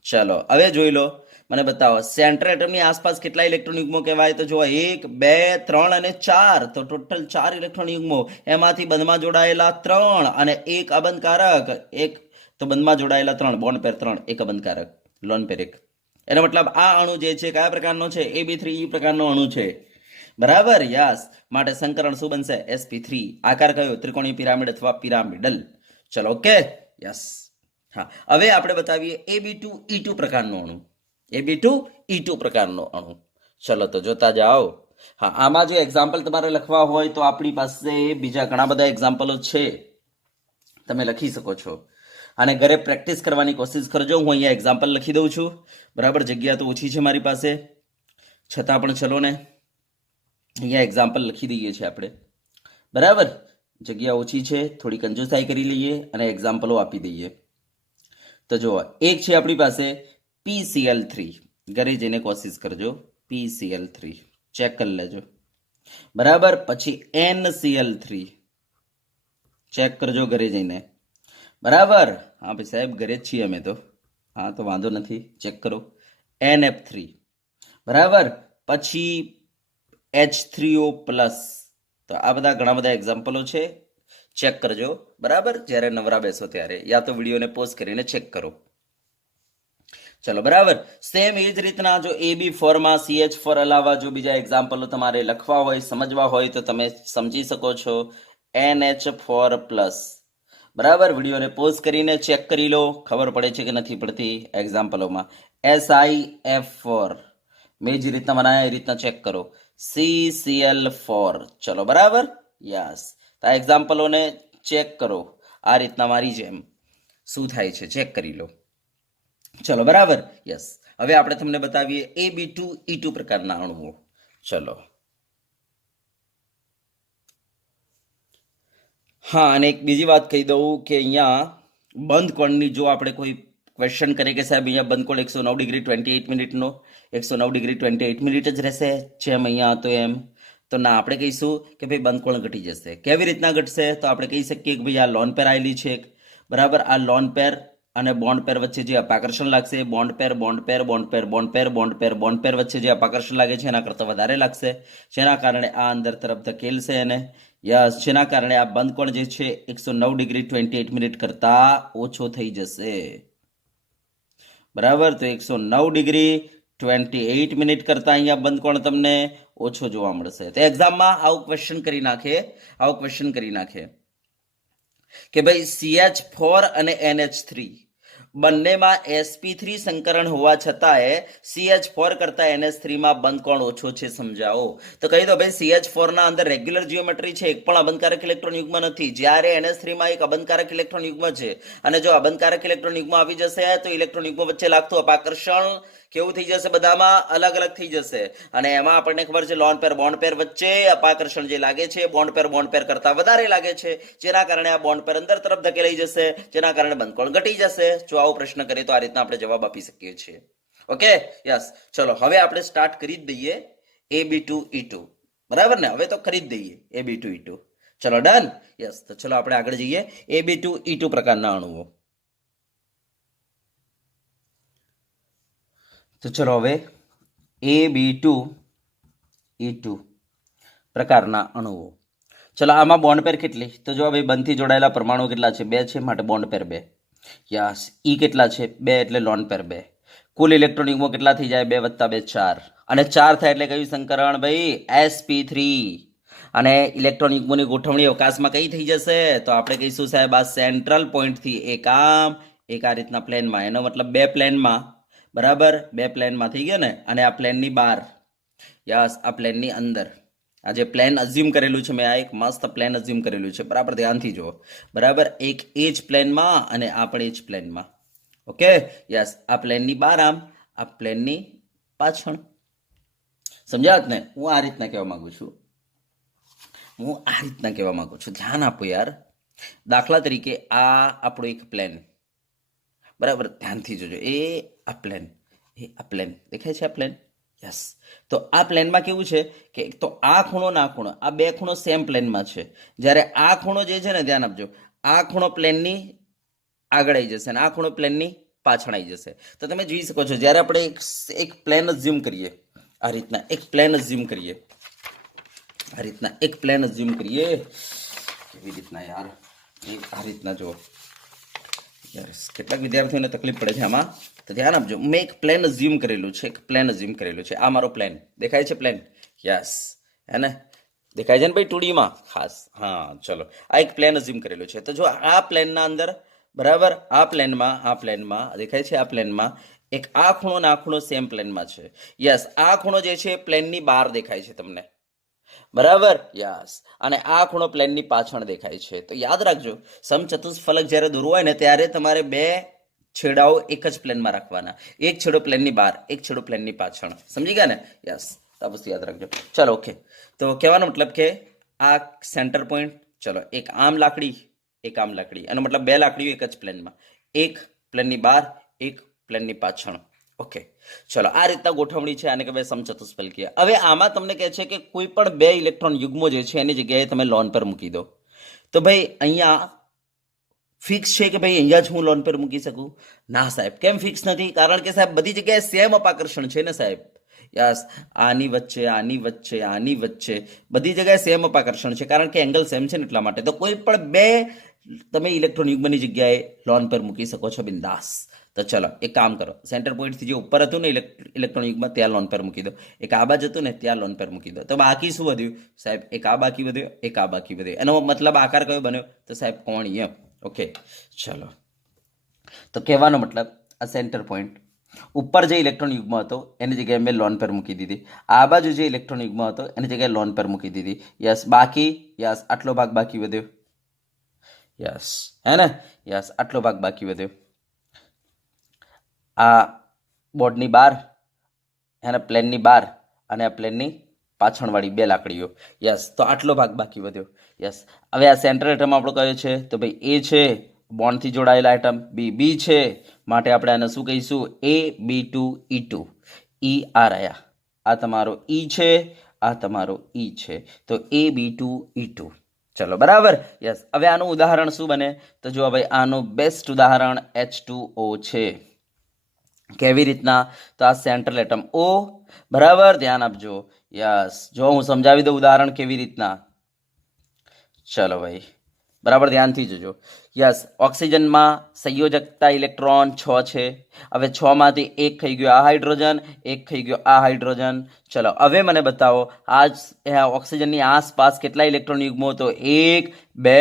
ચલો હવે જોઈ લો, મને બતાવો સેન્ટ્રલ એટમની આસપાસ કેટલા ઇલેક્ટ્રોન યુગ્મો કહેવાય? તો જો 1 2 3 અને 4. તો ટોટલ 4 ઇલેક્ટ્રોન યુગ્મો. એમાંથી બંધમાં જોડાયેલા 3 અને એક અબંધકારક. એક તો બંધમાં જોડાયેલા 3, બોન્ડ પેર 3, એક અબંધકારક, લોન પેર 1. એનો મતલબ આ અણુ જે છે કયા પ્રકારનો છે? AB3E પ્રકારનો અણુ છે. બરાબર. યસ માટે સંકરણ શું બનશે? sp3. આકાર કયો? ત્રિકોણીય પિરામિડ અથવા પિરામિડલ. ચલો ઓકે. યસ હા હવે આપણે બતાવીએ Ab2E2 પ્રકારનો અણુ. Ab2E2 પ્રકારનો અણુ. ચલો તો જોતા જાઓ. હા આમાં જો એક્ઝામ્પલ તમારે લખવા હોય તો આપણી પાસે બીજા ઘણા બધા એક્ઝામ્પલો છે, તમે લખી શકો છો. અને ઘરે પ્રેક્ટિસ કરવાની કોશિશ કરજો. હું અહીંયા એક્ઝામ્પલ લખી દઉં છું. બરાબર. જગ્યા તો ઓછી છે મારી પાસે, છતાં પણ ચલો ને અહીંયા એક્ઝામ્પલ લખી દઈએ છીએ આપણે. બરાબર. જગ્યા ઓછી છે, થોડી કંજૂસાઈ કરી લઈએ અને એક્ઝામ્પલો આપી દઈએ. તો જુઓ એક છે આપણી પાસે PCl3. ઘરે જઈને કોશિશ કરજો. PCl3 ચેક કરી લેજો. બરાબર. પછી NCl3 ચેક કરજો ઘરે જઈને. બરાબર. હા ભાઈ સાહેબ ઘરે જ છીએ અમે તો. હા તો વાંધો નથી, ચેક કરો. NF3. બરાબર. પછી H3O+. તો આ બધા ઘણા બધા એક્ઝામ્પલો છે, ચેક કરજો. બરાબર. જ્યારે નવરા બેસો ત્યારે યા તો વિડીયોને પોઝ કરીને ચેક કરો. ચલો બરાબર. સેમ એ જ રીતના જો AB4 માં CH4 અલાવા જો બીજા એક્ઝામ્પલો તમારે લખવા હોય, સમજવા હોય તો તમે સમજી શકો છો. NH4+. બરાબર. વિડીયોને પોઝ કરીને ચેક કરી લો, ખબર પડે છે કે નથી પડતી એક્ઝામ્પલોમાં. SiF4 મેં જે રીતના બનાવ્યા એ રીતના ચેક કરો. CCl4. ચલો બરાબર. યસ આ એક્ઝામ્પલોને ચેક કરો આ રીતના મારી જેમ શું થાય છે ચેક કરી લો. ચલો બરાબર. યસ હવે આપણે તમને બતાવીએ Ab2E2 પ્રકારના અણુઓ. ચલો હા અને એક બીજી વાત કહી દઉં કે અહીંયા બંધ કોણની જો આપણે કોઈ ક્વેશ્ચન કરે કે સાહેબ અહીંયા બંધ કોણ 109 ડિગ્રી 28 મિનિટનો, 109 ડિગ્રી 28 મિનિટ જ રહેશે જેમ અહીંયા હતો એમ, તો ના આપણે કહીશું કે ભાઈ બંધ કોણ ઘટી જશે. કેવી રીતના ઘટશે? તો આપણે કહી શકીએ કે ભાઈ આ લોન પેર આવેલી છે. બરાબર. આ લોન પેર અને બોન્ડ પેર વચ્ચે જે અપાકર્ષણ લાગશે, બોન્ડ પેર બોન્ડ પેર બોન્ડ પેર બોન્ડ પેર બોન્ડ પેર બોન્ડ પેર વચ્ચે જે અપાકર્ષણ લાગે છે એના કરતાં વધારે લાગશે, જેના કારણે આ અંદર તરફ ધકેલશે એને. યસ જેના કારણે આ બંધ કોણ જે છે 109 ડિગ્રી 28 મિનિટ કરતા ઓછો થઈ જશે. બરાબર. તો 109 ડિગ્રી 28 મિનિટ કરતા અહીંયા બંધ કોણ તમને ઓછો જોવા મળશે. તો એક્ઝામમાં આવું ક્વેશ્ચન કરી નાખે કે ભાઈ CH4 અને NH3 બંનેમાં sp3 સંકરણ હોવા છતાંય CH4 કરતા NH3 માં બંધ કોણ ઓછો છે, સમજાવો. તો કહી દો ભાઈ CH4 ના અંદર રેગ્યુલર જીઓમેટ્રી છે, એક પણ અબંધકારક ઇલેક્ટ્રોન યુગ્મ નથી, જ્યારે NH3 માં એક અબંધકારક ઇલેક્ટ્રોન યુગ્મ છે. અને જો અબંધકારક ઇલેક્ટ્રોન યુગ્મ આવી જશે તો ઇલેક્ટ્રોન યુગ્મ વચ્ચે લાગતું અપાકર્ષણ કેવું થઈ જશે? બધામાં અલગ અલગ થઈ જશે. અને એમાં આપણને ખબર છે લોન પેર બોન્ડ પેર વચ્ચે અપાકર્ષણ જે લાગે છે બોન્ડ પેર કરતા વધારે લાગે છે, જેના કારણે આ બોન્ડ પેર અંદર તરફ ધકેલાઈ જશે, જેના કારણે બંધ કોણ ઘટી જશે. જો આવો પ્રશ્ન કરીએ તો આ રીતના આપણે જવાબ આપી શકીએ છીએ. ઓકે. યસ ચલો હવે આપણે સ્ટાર્ટ કરી જ દઈએ Ab2E2. બરાબર ને? હવે તો કરી જ દઈએ Ab2E2. ચલો ડન. યસ તો ચલો આપણે આગળ જઈએ. Ab2E2 પ્રકારના અણુઓ. તો ચલો હવે Ab2E2 પ્રકારના અણુઓ. ચલો આમાં બોન્ડ પેર કેટલી? તો જો ભાઈ બંધથી જોડાયેલા પરમાણુ કેટલા છે? 2 છે, માટે બોન્ડ પેર 2. યસ ઈ કેટલા છે 2 એટલે લોન પેર 2. કુલ ઇલેક્ટ્રોન યુગ્મો કેટલા થઈ જાય 2 + 2 4 અને 4 થાય એટલે કયું સંકરણ ભાઈ sp3. અને ઇલેક્ટ્રોન યુગ્મોની ગોઠવણી અવકાશમાં કઈ થઈ જશે તો આપણે કહીશું સાહેબ આ સેન્ટ્રલ પોઈન્ટથી એક આ રીતના પ્લેનમાં, એનો મતલબ 2 પ્લેનમાં, બરાબર 2 પ્લેનમાં થઈ ગયો ને, અને આ પ્લેનની બહાર, યસ આ પ્લેનની અંદર. આ જે પ્લેન અઝ્યુમ કરેલું છે મેં, આ એક મસ્ત પ્લેન અઝ્યુમ કરેલું છે, બરાબર ધ્યાનથી જુઓ, બરાબર એક એ જ પ્લેનમાં અને આ પણ એ જ પ્લેનમાં. ઓકે યસ આ પ્લેનની બહાર આમ, આ પ્લેનની પાછળ. સમજાત ને? હું આ રીતના કહેવા માંગુ છું, ધ્યાન આપો યાર. દાખલા તરીકે આ આપણું એક પ્લેન, બરાબર ધ્યાનથી જોજો, એ આ પ્લેન દેખાય છે આ પ્લેન? યસ. તો આ પ્લેનમાં કેવું છે કે એક તો આ ખૂણો ના ખૂણો, આ 2 ખૂણો સેમ પ્લેનમાં છે. જ્યારે આ ખૂણો જે છે ને, ધ્યાન આપજો, આ ખૂણો પ્લેનની આગળ આવી જશે અને આ ખૂણો પ્લેનની પાછળ આવી જશે. તો તમે જોઈ શકો છો જ્યારે આપણે એક પ્લેન અઝ્યુમ કરીએ, આ રીતના એક પ્લેન અઝ્યુમ કરીએ, કેવી રીતના યાર, આ રીતના જુઓ. કેટલાક વિદ્યાર્થીઓને તકલીફ પડે છે આમાં, તો ધ્યાન આપજો. મેં એક પ્લેન અઝ્યુમ કરેલું છે, આ મારો પ્લેન દેખાય છે, પ્લેન યસ હે ને, દેખાય છે ને ભાઈ 2D માં ખાસ? હા ચલો, આ એક પ્લેન અઝ્યુમ કરેલું છે. તો જો આ પ્લેનના અંદર, બરાબર આ પ્લેનમાં દેખાય છે, આ પ્લેનમાં એક આ ખૂણો ને આ ખૂણો સેમ પ્લેનમાં છે. યસ આ ખૂણો જે છે પ્લેનની બહાર દેખાય છે તમને, બરાબર યસ, અને આ ખૂણો પ્લેનની પાછળ દેખાય છે. તો યાદ રાખજો, સમચતુષ્ફલક જ્યારે દોરવું હોય ને ત્યારે તમારે 2 છેડાઓ એક જ પ્લેનમાં રાખવાના, એક છેડો પ્લેનની બહાર, એક છેડો પ્લેનની પાછળ. સમજી ગયા ને? યસ, આ વસ્તુ યાદ રાખજો. ચલો ઓકે, તો કહેવાનો મતલબ કે આ સેન્ટર પોઈન્ટ, ચલો એક આમ લાકડી, એનો મતલબ 2 લાકડીઓ એક જ પ્લેનમાં, એક પ્લેનની બહાર, એક પ્લેનની પાછળ. ઓકે ચલો આ રીતના ગોઠવણી છે, આને કહેવાય સમચતુષ્ફલકીય. હવે આમાં તમને કહે છે કે કોઈ પણ 2 ઇલેક્ટ્રોન યુગ્મો જે છે એની જગ્યાએ તમે લોન પર મૂકી દો. તો ભાઈ અહીંયા ફિક્સ છે કે ભાઈ અહીંયા જ હું લોન પર મૂકી શકું? ના સાહેબ, કેમ ફિક્સ નથી? કારણ કે સાહેબ બધી જગ્યાએ સેમ અપાકર્ષણ છે ને સાહેબ. યસ આની વચ્ચે બધી જગ્યાએ સેમ અપાકર્ષણ છે, કારણ કે એંગલ સેમ છે ને એટલા માટે. તો કોઈ પણ 2 તમે ઇલેક્ટ્રોન યુગ્મની જગ્યાએ લોન પર મૂકી શકો છો બિંદાસ. તો ચલો એક કામ કરો, સેન્ટર પોઈન્ટથી જે ઉપર હતું ને ઇલેક્ટ્રોન યુગ્મ, ત્યાં લોન પર મૂકી દો. એક આ બાજુ હતું ને ત્યાં લોન પર મૂકી દો. તો બાકી શું વધ્યું સાહેબ? એક આ બાકી વધ્યો, એનો મતલબ આકાર કયો બન્યો? તો સાહેબ કોણીય. ઓકે ચલો, તો કહેવાનો મતલબ આ સેન્ટર પોઈન્ટ ઉપર જે ઇલેક્ટ્રોન યુગ્મ હતો એની જગ્યાએ મેં લોન પર મૂકી દીધી, આ બાજુ જે ઇલેક્ટ્રોન યુગ્મ હતો એની જગ્યાએ લોન પર મૂકી દીધી. યસ બાકી, યસ આટલો ભાગ બાકી વધ્યો, યસ હે ને, યસ આટલો ભાગ બાકી વધ્યો. આ બોર્ડની બહાર, એના પ્લેનની બહાર અને આ પ્લેનની પાછળવાળી 2 લાકડીઓ. યસ તો આટલો ભાગ બાકી વધ્યો. યસ હવે આ સેન્ટ્રલ એટમ આપણો કયો છે? તો ભાઈ એ છે, બોન્ડથી જોડાયેલા એટમ. બી છે, માટે આપણે આને શું કહીશું? AB2E2. ઈ આ રહ્યા, આ તમારો ઈ છે, આ તમારો ઈ છે, તો AB2E2. ચલો બરાબર. યસ હવે આનું ઉદાહરણ શું બને? તો જો ભાઈ આનું બેસ્ટ ઉદાહરણ H2O છે. કેવી રીતના? તો આ સેન્ટ્રલ એટમ O, બરાબર ધ્યાન આપજો. યસ જો હું સમજાવી દઉં ઉદાહરણ કેવી રીતના. ચલો ભાઈ બરાબર ધ્યાનથી જોજો. યસ ઓક્સિજનમાં સંયોજકતા ઇલેક્ટ્રોન 6 છે. હવે 6 માંથી 1 થઈ ગયો આ હાઇડ્રોજન, 1 થઈ ગયો આ હાઇડ્રોજન. ચલો હવે મને બતાવો આ ઓક્સિજનની આસપાસ કેટલા ઇલેક્ટ્રોન યુગ્મો? તો 1 2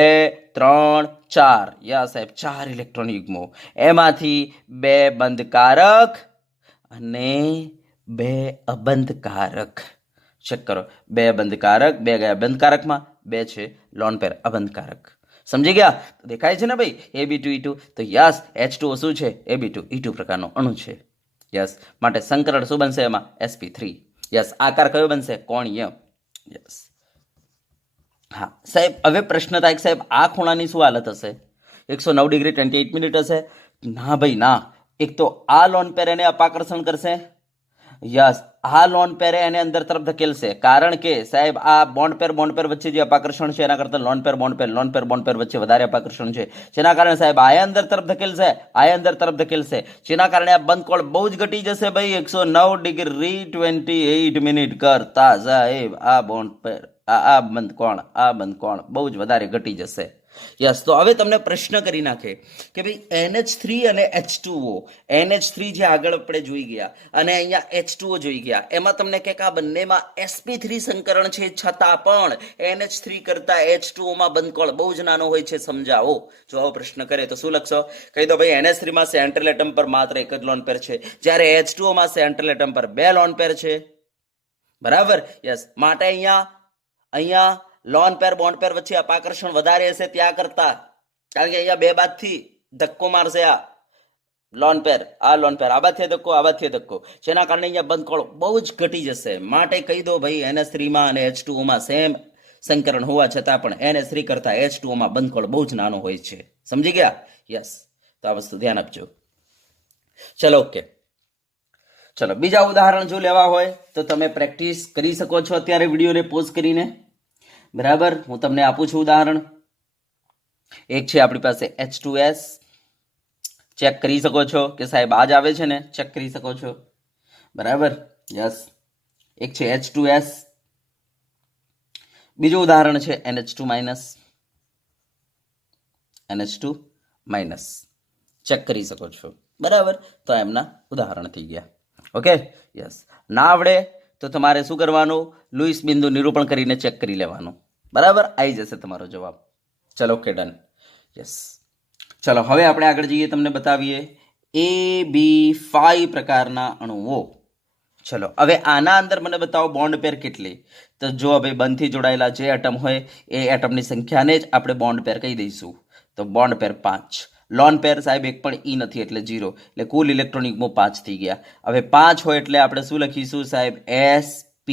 3 4. યસ સાહેબ 4 ઇલેક્ટ્રોન યુગ્મો, એમાંથી 2 બંધકારક અને 2 અબંધકારક. ચેક કરો, 2 બંધકારક, 2 ગયા બંધકારકમાં, 2 છે લોન પેર અબંધકારક. સમજી ગયા? દેખાય છે ને ભાઈ AB2E2. તો યસ H2O શું છે? AB2E2 પ્રકારનો અણુ છે. યસ માટે સંકરણ શું બનશે એમાં? sp3. યસ આકાર કયો બનશે? કોણીય. યસ હા સાહેબ હવે પ્રશ્ન થાય સાહેબ આ ખૂણાની શું હાલત હશે? 109 ડિગ્રી 28 મિનિટ હશે? ના ભાઈ ના, એક તો આ લોન પેર એને અપાકર્ષણ કરશે, યસ આ લોન પેરે એને અંદર તરફ ધકેલશે, કારણ કે સાહેબ આ બોન્ડ પેર વચ્ચે જે અપાકર્ષણ છે એના કરતા લોન પેર બોન્ડ પેર વચ્ચે વધારે અપાકર્ષણ છે, જેના કારણે સાહેબ આ અંદર તરફ ધકેલશે, જેના કારણે આ બંધ કોણ બહુ જ ઘટી જશે ભાઈ. 109 ડિગ્રી 28 મિનિટ કરતા સાહેબ આ બોન્ડ પેર આ બંધ કોણ બહુ જ વધારે ઘટી જશે. યસ, તો હવે તમને પ્રશ્ન કરી નાખે કે ભાઈ NH3 અને H2O, NH3 જે આગળ આપણે જોઈ ગયા અને અહીંયા H2O જોઈ ગયા, એમાં તમને કે આ બંનેમાં sp3 સંકરણ છે, છતાં પણ NH3 કરતા H2O માં બંધકોણ બહુ જ નાનો હોય છે, સમજાવો. જો આવો પ્રશ્ન કરે તો શું લખશો? કહી દો ભાઈ NH3 માં સેન્ટ્રલ એટમ પર માત્ર એક જ લોન પેર છે, જ્યારે H2O માં સેન્ટ્રલ એટમ પર 2 લોન પેર છે. બરાબર, યસ. માટે અહીંયા લોન પેર બોન્ડ પેર વચ્ચે અપાકર્ષણ વધારે હશે ત્યાં કરતા, કારણ કે અહીંયા બે બાદથી ધક્કો મારશે. આ લોન પેર આ બાદથી ધક્કો, આ બાદથી ધક્કો, જેના કારણે અહીંયા બંધકોણ બહુ જ ઘટી જશે. માટે કહી દો ભાઈ NH3 માં અને H2O માં સેમ સંકરણ હોવા છતાં પણ NH3 કરતા H2O માં બંધકોણ બહુ જ નાનો હોય છે. સમજી ગયા? યસ, તો આ વસ્તુ ધ્યાન આપજો. ચલો, ઓકે. ચલો, બીજા ઉદાહરણ જો લેવા હોય તો તમે પ્રેક્ટિસ કરી શકો છો અત્યારે વિડીયોને પોઝ કરીને. બરાબર, હું તમને આપું છું ઉદાહરણ. એક છે આપણી પાસે H2S, ચેક કરી શકો છો કે સાહેબ આ જ આવે છે ને, ચેક કરી શકો છો. બરાબર, યસ. એક છે H2S. બીજું ઉદાહરણ છે NH2 માઇનસ, ચેક કરી શકો છો. બરાબર, તો એમના ઉદાહરણ થઈ ગયા. Okay, yes. ના આવડે તો તમારે શું કરવાનું? લુઈસ બિંદુ નિરૂપણ કરીને ચેક કરી લેવાનું. બરાબર, આવી જશે તમારો જવાબ. ચલો, ઓકે, ડન. યસ. ચલો, હવે આપણે આગળ જઈએ, તમને બતાવીએ AB5 પ્રકારના અણુઓ. ચલો, હવે આના અંદર મને બતાવો બોન્ડ પેર કેટલી. તો જો ભાઈ બંધથી જોડાયેલા જે એટમ હોય એ એટમની સંખ્યાને જ આપણે બોન્ડ પેર કહી દઈશું. તો બોન્ડ પેર 5. લોન પેર સાહેબ એક પણ ઈ નથી એટલે 0, એટલે કુલ ઇલેક્ટ્રોન યુગ્મો 5 થઈ ગયા. હવે 5 હોય એટલે આપણે શું લખીશું સાહેબ? sp.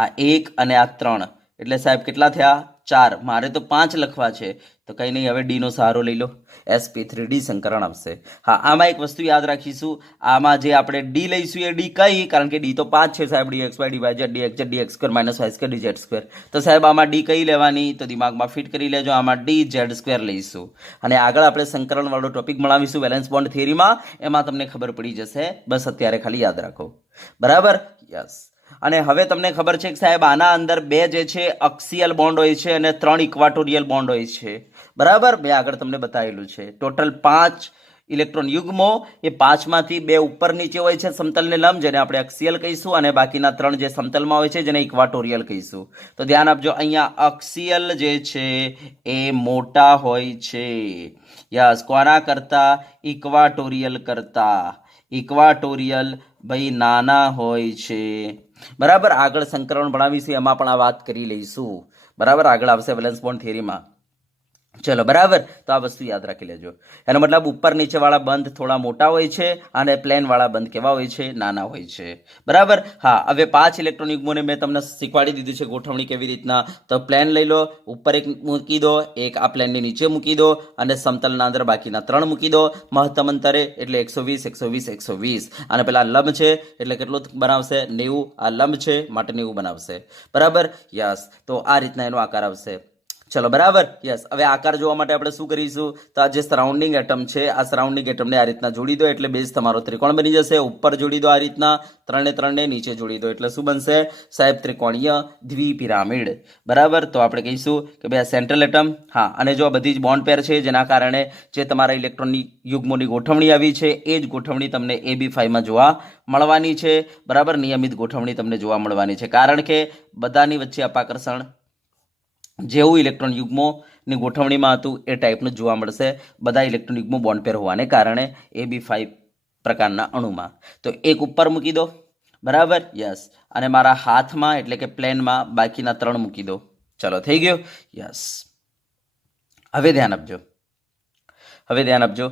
આ 1 અને આ 3, એટલે સાહેબ કેટલા થયા? 4. મારે તો 5 લખવા છે, તો કંઈ નહીં, હવે ડીનો સહારો લઈ લો, sp3d સંકરણ આવશે. હા, આમાં એક વસ્તુ યાદ રાખીશું, આમાં જે આપણે ડી લઈશું એ ડી કઈ? કારણ કે ડી તો 5 છે સાહેબ, dxy dz dxz dx2 y2 dz2. તો સાહેબ આમાં ડી કઈ લેવાની? તો દિમાગમાં ફિટ કરી લેજો, આમાં dz2 લઈશું. અને આગળ આપણે સંકરણ વાળો ટોપિક મળાવીશું વેલેન્સ બોન્ડ થિયરીમાં, એમાં તમને ખબર પડી જશે. બસ અત્યારે ખાલી યાદ રાખો. બરાબર, યસ. અને હવે તમને ખબર છે કે સાહેબ આના અંદર 2 જે છે અક્સિયલ બોન્ડ હોય છે અને 3 ઇક્વાટોરિયલ બોન્ડ હોય છે. બરાબર, મેં આગળ તમને બતાવેલું છે. ટોટલ 5 ઇલેક્ટ્રોન યુગ્મો, એ 5માંથી 2 ઉપર નીચે હોય છે સમતલને લંબ, જેને આપણે અક્સિયલ કહીશું, અને બાકીના 3 જે સમતલમાં હોય છે જેને ઇક્વાટોરિયલ કહીશું. તો ધ્યાન આપજો, અહીંયા અક્સિયલ જે છે એ મોટા હોય છે. યસ, કોના કરતા? ઇક્વાટોરિયલ કરતા. ઇક્વાટોરિયલ ભાઈ નાના હોય છે. બરાબર, આગળ સંકરણ ભણાવીશું એમાં પણ આ વાત કરી લઈશું. બરાબર, આગળ આવશે વેલેન્સ બોન્ડ થિયરીમાં. ચલો, બરાબર, તો આ વસ્તુ યાદ રાખી લેજો. એનો મતલબ ઉપર નીચે વાળા બંધ થોડા મોટા હોય છે અને પ્લેન વાળા બંધ કેવા હોય છે? નાના હોય છે. બરાબર, હા. હવે 5 ઇલેક્ટ્રોન યુગ્મોને મેં તમને શીખવાડી દીધું છે ગોઠવણી કેવી રીતના. તો પ્લેન લઈ લો, ઉપર એક મૂકી દો, એક આ પ્લેનની નીચે મૂકી દો, અને સમતલના અંદર બાકીના 3 મૂકી દો મહત્તમ અંતરે, એટલે 120 120 120. અને પેલા લંબ છે એટલે કેટલું બનાવશે? 90. આ લંબ છે માટે 90 બનાવશે. બરાબર, યસ. તો આ રીતના એનો આકાર આવશે. ચલો, બરાબર, યસ. હવે આકાર જોવા માટે આપણે શું કરીશું? તો આ જે સરાઉન્ડિંગ એટમ છે, આ સરાઉન્ડિંગ એટમને આ રીતના જોડી દો એટલે બેઝ તમારો ત્રિકોણ બની જશે. ઉપર જોડી દો આ રીતના 3 ને નીચે જોડી દો એટલે શું બનશે સાહેબ? ત્રિકોણીય દ્વિપિરામિડ. બરાબર, તો આપણે કહીશું કે ભાઈ આ સેન્ટ્રલ એટમ. હા, અને જો આ બધી જ બોન્ડ પેર છે, જેના કારણે જે તમારા ઇલેક્ટ્રોનની યુગ્મોની ગોઠવણી આવી છે એ જ ગોઠવણી તમને AB5માં જોવા મળવાની છે. બરાબર, નિયમિત ગોઠવણી તમને જોવા મળવાની છે, કારણ કે બધાની વચ્ચે અપાકર્ષણ જેવું ઇલેક્ટ્રોન યુગ્મોની ગોઠવણીમાં હતું એ ટાઈપનું જોવા મળશે બધા ઇલેક્ટ્રોન યુગ્મો બોન્ડ પેર હોવાને કારણે AB5 પ્રકારના અણુમાં. તો એક ઉપર મૂકી દો. બરાબર, યસ. અને મારા હાથમાં એટલે કે પ્લેનમાં બાકીના 3 મૂકી દો. ચલો, થઈ ગયો. યસ. હવે ધ્યાન આપજો,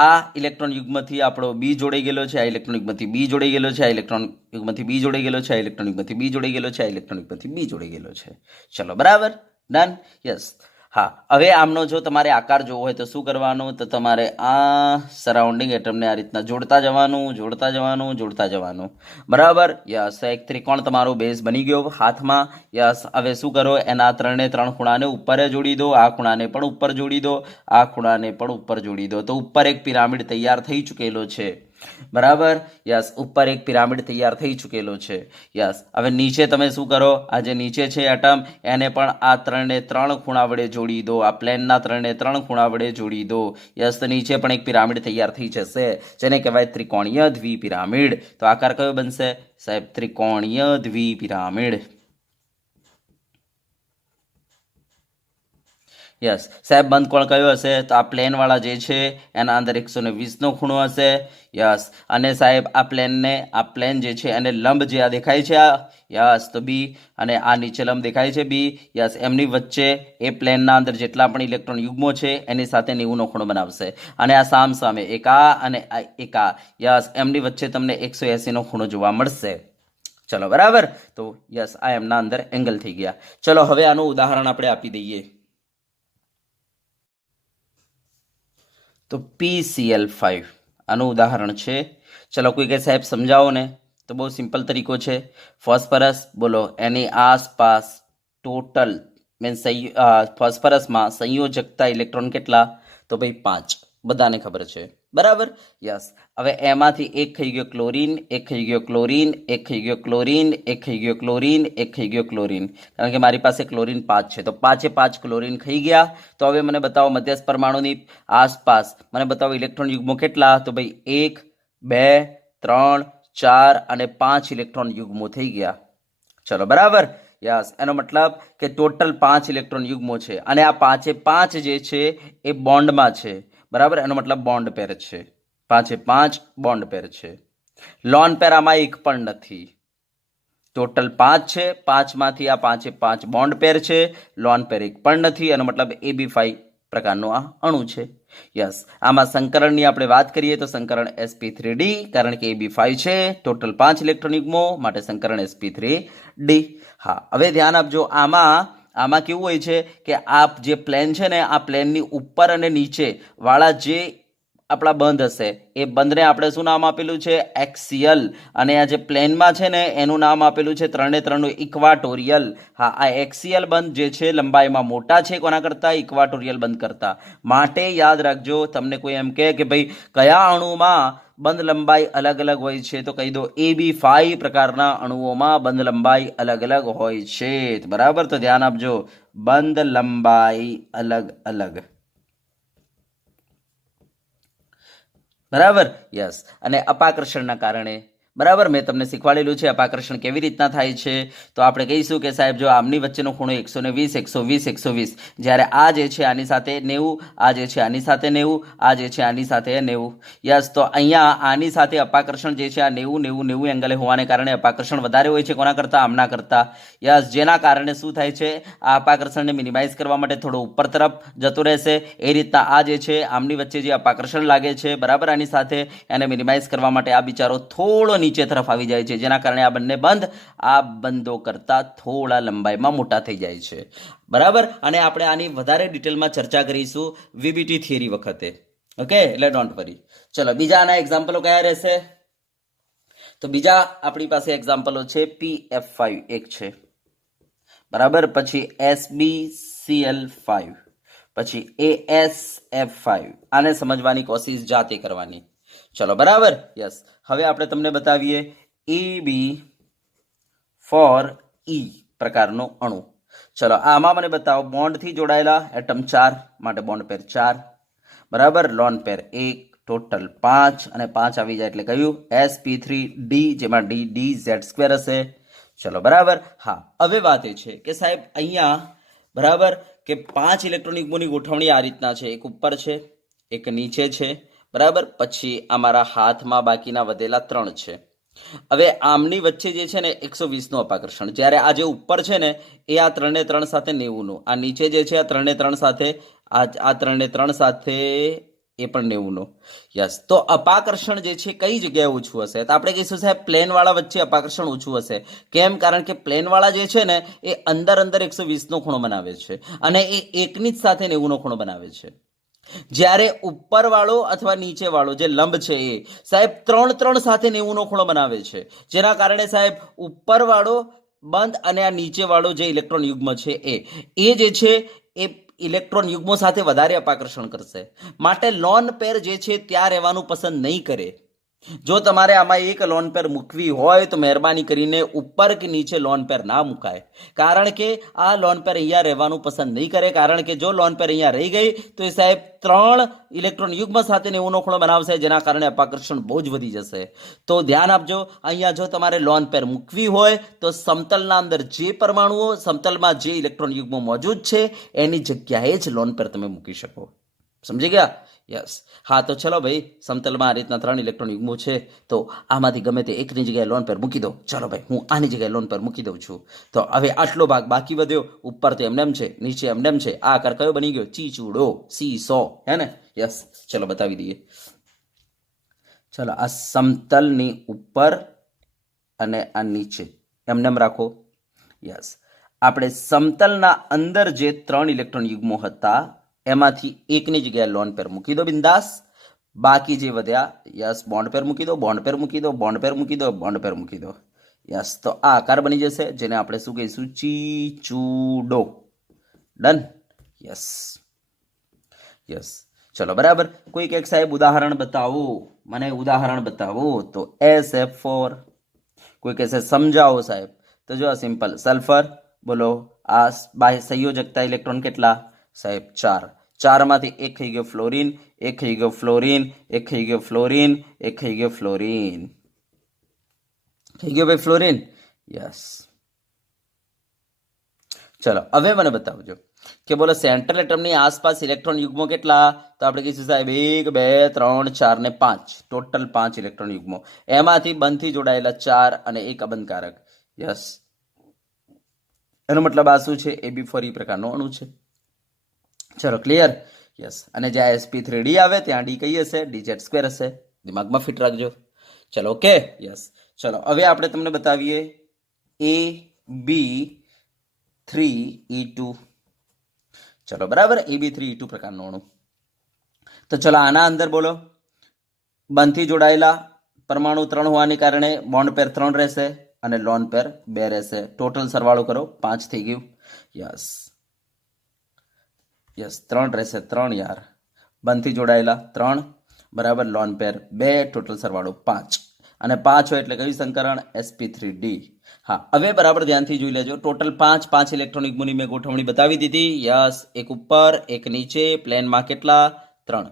આ ઇલેક્ટ્રોન યુગ્મથી આપણો બી જોડાઈ ગયેલો છે, આ ઇલેક્ટ્રોન યુગ્મથી બી જોડાઈ ગયેલો છે, આ ઇલેક્ટ્રોન યુગ્મથી બી જોડાઈ ગયેલો છે, આ ઇલેક્ટ્રોન યુગ્મથી બી જોડાઈ ગયેલો છે, આ ઇલેક્ટ્રોન યુગ્મથી બી જોડાઈ ગયેલો છે. ચલો, બરાબર, ડન. યસ. હા, હવે આમનો જો તમારે આકાર જોવો હોય તો શું કરવાનું? તો તમારે આ સરાઉન્ડિંગ એટમને આ રીતના જોડતા જવાનું. બરાબર, યસ. એક ત્રિકોણ તમારો બેઝ બની ગયો હાથમાં. યસ. હવે શું કરો? એના 3 ખૂણાને ઉપર જોડી દો, આ ખૂણાને પણ ઉપર જોડી દો, આ ખૂણાને પણ ઉપર જોડી દો. તો ઉપર એક પિરામિડ તૈયાર થઈ ચૂકેલો છે. બરાબર. યસ, ઉપર એક પિરામિડ તૈયાર થઈ ચૂકેલો છે. યસ, હવે નીચે તમે શું કરો, આ જે નીચે છે એટમ, એને પણ આ 3 ને 3 ખૂણા વડે જોડી દો, આ પ્લેનના 3 ને 3 ખૂણા વડે જોડી દો. યસ, તો નીચે પણ એક પિરામિડ તૈયાર થઈ જશે, જેને કહેવાય ત્રિકોણીય દ્વિપિરામિડ. તો આકાર કયો બનશે સાહેબ? ત્રિકોણીય દ્વિપિરામિડ. યસ સાહેબ, બંધ કોણ કયો હશે? તો આ પ્લેન વાળા જે છે એના અંદર 120 ખૂણો હશે. યસ, અને સાહેબ આ પ્લેન જે છે એને લંબ જે આ દેખાય છે આ, યસ, તો બી, અને આ નીચે લંબ દેખાય છે બી. યસ, એમની વચ્ચે એ પ્લેનના અંદર જેટલા પણ ઇલેક્ટ્રોન યુગ્મો છે એની સાથે 90 ખૂણો બનાવશે. અને આ સામે એક આ અને એક આ, યસ, એમની વચ્ચે તમને 180 ખૂણો જોવા મળશે. ચલો બરાબર. તો યસ, આ એમના અંદર એંગલ થઈ ગયા. ચલો હવે આનું ઉદાહરણ આપણે આપી દઈએ. તો PCl5 આનું ઉદાહરણ છે. ચલો કોઈ કે સાહેબ સમજાવો ને. તો બહુ સિમ્પલ તરીકો છે. ફોસ્ફરસ બોલો, એની આસપાસ ટોટલ મીન્સ ફોસ્ફરસમાં સંયોજકતા ઇલેક્ટ્રોન કેટલા? તો ભાઈ 5, બધાને ખબર છે બરાબર. યસ, હવે એમાંથી એક થઈ ગયો ક્લોરીન, એક થઈ ગયો ક્લોરીન, એક થઈ ગયો ક્લોરીન, એક થઈ ગયો ક્લોરીન, એક થઈ ગયો ક્લોરીન, કારણ કે મારી પાસે ક્લોરીન 5 છે, તો 5 ક્લોરીન થઈ ગયા. તો હવે મને બતાવો મધ્યસ્થ પરમાણુની આસપાસ મને બતાવો ઇલેક્ટ્રોન યુગ્મો કેટલા? તો ભાઈ 1, 2, 3, 4 અને 5 ઇલેક્ટ્રોન યુગ્મો થઈ ગયા. ચલો બરાબર. યસ, એનો મતલબ કે ટોટલ 5 ઇલેક્ટ્રોન યુગ્મો છે, અને આ 5 જે છે એ બોન્ડમાં છે બરાબર. એનો મતલબ બોન્ડ પેર છે. 5 બોન્ડ પેર છે. લોન પેર આમાં એક પણ નથી. ટોટલ 5 છે, 5માંથી આ 5 બોન્ડ પેર છે, લોન પેર એક પણ નથી. એનો મતલબ AB5 પ્રકારનો આ અણુ છે. યસ, આમાં સંકરણની આપણે વાત કરીએ તો સંકરણ sp3d, કારણ કે AB5 છે, ટોટલ 5 ઇલેક્ટ્રોન યુગ્મો માટે સંકરણ sp3d. હા, હવે ધ્યાન આપજો. આમાં કેવું હોય છે કે આ જે પ્લેન છે ને, આ પ્લેનની ઉપર અને નીચે વાળા જે આપણા બંધ હશે એ બંધને આપણે શું નામ આપેલું છે? એક્સિયલ. અને આ જે પ્લેનમાં છે ને એનું નામ આપેલું છે 3 ને 3 નું ઇક્વાટોરિયલ. હા, આ એક્સિયલ બંધ જે છે લંબાઈમાં મોટા છે કોના કરતા? ઇક્વાટોરિયલ બંધ કરતા. માટે યાદ રાખજો, તમને કોઈ એમ કહે કે ભાઈ કયા અણુમાં બંધ લંબાઈ અલગ અલગ હોય છે, તો કહી દો AB5 પ્રકારના અણુઓમાં બંધ લંબાઈ અલગ અલગ હોય છે. બરાબર, તો ધ્યાન આપજો, બંધ લંબાઈ અલગ અલગ. બરાબર. યસ, અને અપાકર્ષણના કારણે બરાબર મેં તમને શીખવાડેલું છે અપાકર્ષણ કેવી રીતના થાય છે. તો આપણે કહીશું કે સાહેબ જો આમની વચ્ચેનો ખૂણો 120, 120, 120, જ્યારે આ જે છે આની સાથે 90, આ જે છે આની સાથે 90, આ જે છે આની સાથે 90. યસ, તો અહીંયા આની સાથે અપાકર્ષણ જે છે આ 90, 90, 90 એંગલે હોવાને કારણે અપાકર્ષણ વધારે હોય છે કોના કરતા? આમના કરતા. યસ, જેના કારણે શું થાય છે? આ અપાકર્ષણને મિનિમાઇઝ કરવા માટે થોડો ઉપર તરફ જતો રહેશે. એ રીતના આ જે છે આમની વચ્ચે જે અપાકર્ષણ લાગે છે બરાબર આની સાથે, એને મિનિમાઇઝ કરવા માટે આ બિચારો થોડો નીચે તરફ આવી જાય છે, જેના કારણે આ બંને બંધ આ બંધો કરતા થોડા લંબાઈમાં મોટા થઈ જાય છે બરાબર. અને આપણે આની વધારે ડિટેલમાં ચર્ચા કરીશું વીબીટી થિયરી વખતે. ઓકે, એટલે ડોન્ટ વરી. ચલો બીજા આના એક્ઝામ્પલો કયા રહેશે? તો બીજા આપણી પાસે એક્ઝામ્પલો છે PF5 એક છે બરાબર, પછી SbCl5, પછી AsF5. આને સમજવાની કોશિશ જાતે કરવાની. ચલો બરાબર. યસ, હવે આપણે તમને બતાવીએ AB4E પ્રકારનો અણુ. ચલો આમાં મને બતાવો બોન્ડથી જોડાયેલા એટમ 4 માટે બોન્ડ પેર 4 બરાબર, લોન પેર 1, ટોટલ 5, અને 5 આવી જાય એટલે કયું? sp3d, જેમાં ddz2 હશે. ચલો બરાબર. હા, હવે વાત એ છે કે સાહેબ અહીંયા બરાબર કે 5 ઇલેક્ટ્રોન યુગ્મોની ગોઠવણી આ રીતના છે. એક ઉપર છે, એક નીચે છે બરાબર, પછી અમારા હાથમાં બાકીના વધેલા 3 છે. હવે આમની વચ્ચે જે છે ને 120 નું અપાકર્ષણ, જ્યારે આ જે ઉપર છે ને એ આ 3 ને 3 સાથે 90 નું, આ નીચે જે છે આ 3 ને 3 સાથે આ 3 ને 3 સાથે એ પણ 90 નું. યસ, તો અપાકર્ષણ જે છે કઈ જગ્યાએ ઓછું હશે? તો આપણે કહીશું સાહેબ પ્લેન વાળા વચ્ચે અપાકર્ષણ ઓછું હશે. કેમ? કારણ કે પ્લેન વાળા જે છે ને એ અંદર 120 નો ખૂણો બનાવે છે, અને એ એકની જ સાથે 90 નો ખૂણો બનાવે છે. જ્યારે ઉપર વાળો અથવા નીચે વાળો જે લંબ છે એ સાહેબ 3 સાથે 90 નો ખૂણો બનાવે છે, જેના કારણે સાહેબ ઉપર વાળો બંધ અને આ નીચે વાળો જે ઇલેક્ટ્રોન યુગ્મ છે એ જે છે એ ઇલેક્ટ્રોન યુગ્મો સાથે વધારે અપાકર્ષણ કરશે. માટે લોન પેર જે છે ત્યાં રહેવાનું પસંદ નહીં કરે. જો તમારે આમાં એક લોન પેર મૂકવી હોય તો મહેરબાની કરીને ઉપર કે નીચે લોન પેર ના મુકાય, કારણ કે આ લોન પેર અહીંયા રહેવાનું પસંદ નહીં કરે, કારણ કે જો લોન પેર અહીંયા રહી ગઈ તો એ સાહેબ 3 ઇલેક્ટ્રોન યુગ્મ સાથે 90 નો ખૂણો બનાવશે, જેના કારણે અપાકર્ષણ બહુ જ વધી જશે. તો ધ્યાન આપજો, અહીંયા જો તમારે લોન પેર મૂકવી હોય તો સમતલના અંદર જે પરમાણુઓ, સમતલમાં જે ઇલેક્ટ્રોન યુગ્મો મોજૂદ છે એની જગ્યાએ જ લોન પેર તમે મૂકી શકો. સમજી ગયા? યસ. હા, તો ચલો ભાઈ, સમતલમાં આ રીતના 3 ઇલેક્ટ્રોન યુગ્મો છે, તો આમાંથી ગમે તે એકની જગ્યાએ લોન પેર મૂકી દો. ચલો ભાઈ, હું આની જગ્યાએ લોન પેર મૂકી દઉં છું. તો હવે આટલો ભાગ બાકી વધ્યો, ઉપર તો એમનેમ છે, નીચે એમનેમ છે. આ આકાર કયો બની ગયો? ચીચૂડો, C100, હે ને? યસ. ચલો બતાવી દઈએ. ચલો, આ સમતલની ઉપર અને આ નીચે એમનેમ રાખો. યસ. આપણે સમતલના અંદર જે 3 ઇલેક્ટ્રોન યુગ્મો હતા એમાંથી એકની જગ્યાએ લોન પેર મૂકી દો બિંદાસ. બાકી જે વધ્યા, યસ, બોન્ડ પેર મૂકી દો, બોન્ડ પેર મૂકી દો, બોન્ડ પેર મૂકી દો, બોન્ડ પેર મૂકી દો. યસ. તો આ આકાર બની જશે, જેને આપણે શું કહીશું? ચીચૂડો. ડન. યસ. યસ. ચલો બરાબર. કોઈક એક સાહેબ ઉદાહરણ બતાવો, મને ઉદાહરણ બતાવો. તો SF4. કોઈ કહેશે સમજાવો સાહેબ. તો જો સિમ્પલ, સલ્ફર, બોલો આ બાહ્ય સંયોજકતા ઇલેક્ટ્રોન કેટલા સાહેબ? 4. 4 માંથી એક થઈ ગયો ફ્લોરિન, એક થઈ ગયો ફ્લોરિન, એક થઈ ગયો ફ્લોરિન, એક થઈ ગયો ફ્લોરિન. થઈ ગયો ભાઈ ફ્લોરિન. યસ. ચલો હવે મને બતાવજો કે બોલો સેન્ટ્રલ એટમની આસપાસ ઇલેક્ટ્રોન યુગ્મો કેટલા? તો આપણે કહીશું સાહેબ 1, 2, 3, 4 ને 5, ટોટલ 5 ઇલેક્ટ્રોન યુગ્મો. એમાંથી બંધથી જોડાયેલા 4 અને એક અબંધકારક. યસ. એનો મતલબ આ શું છે? AB4E પ્રકારનો અણુ છે. ચલો ક્લિયર? યસ. અને જ્યાં sp3d આવે ત્યાં d કઈ હશે? dz2 હશે. દિમાગમાં ફિટ રાખજો. ચલો ઓકે. યસ. ચલો હવે આપણે તમને બતાવીએ AB3E2. ચલો બરાબર, AB3E2 પ્રકારનો અણુ. તો ચલો આના અંદર બોલો બંધથી જોડાયેલા પરમાણુ 3 હોવાને કારણે બોન્ડ પેર 3 રહેશે અને લોન પેર 2 રહેશે. ટોટલ સરવાળો કરો, 5 થઈ ગયું. યસ. યસ, 3 રહેશે, 3 યાર. બંધથી જોડાયેલા 3 બરાબર, લોન પેર 2, ટોટલ સરવાળો 5. અને 5 હોય એટલે કયું સંકરણ? sp3d. હા, હવે બરાબર ધ્યાનથી જોઈ લેજો. ટોટલ 5 ઇલેક્ટ્રોન યુગ્મોની મેં ગોઠવણી બતાવી દીધી. યસ. એક ઉપર, એક નીચે, પ્લેનમાં કેટલા? 3.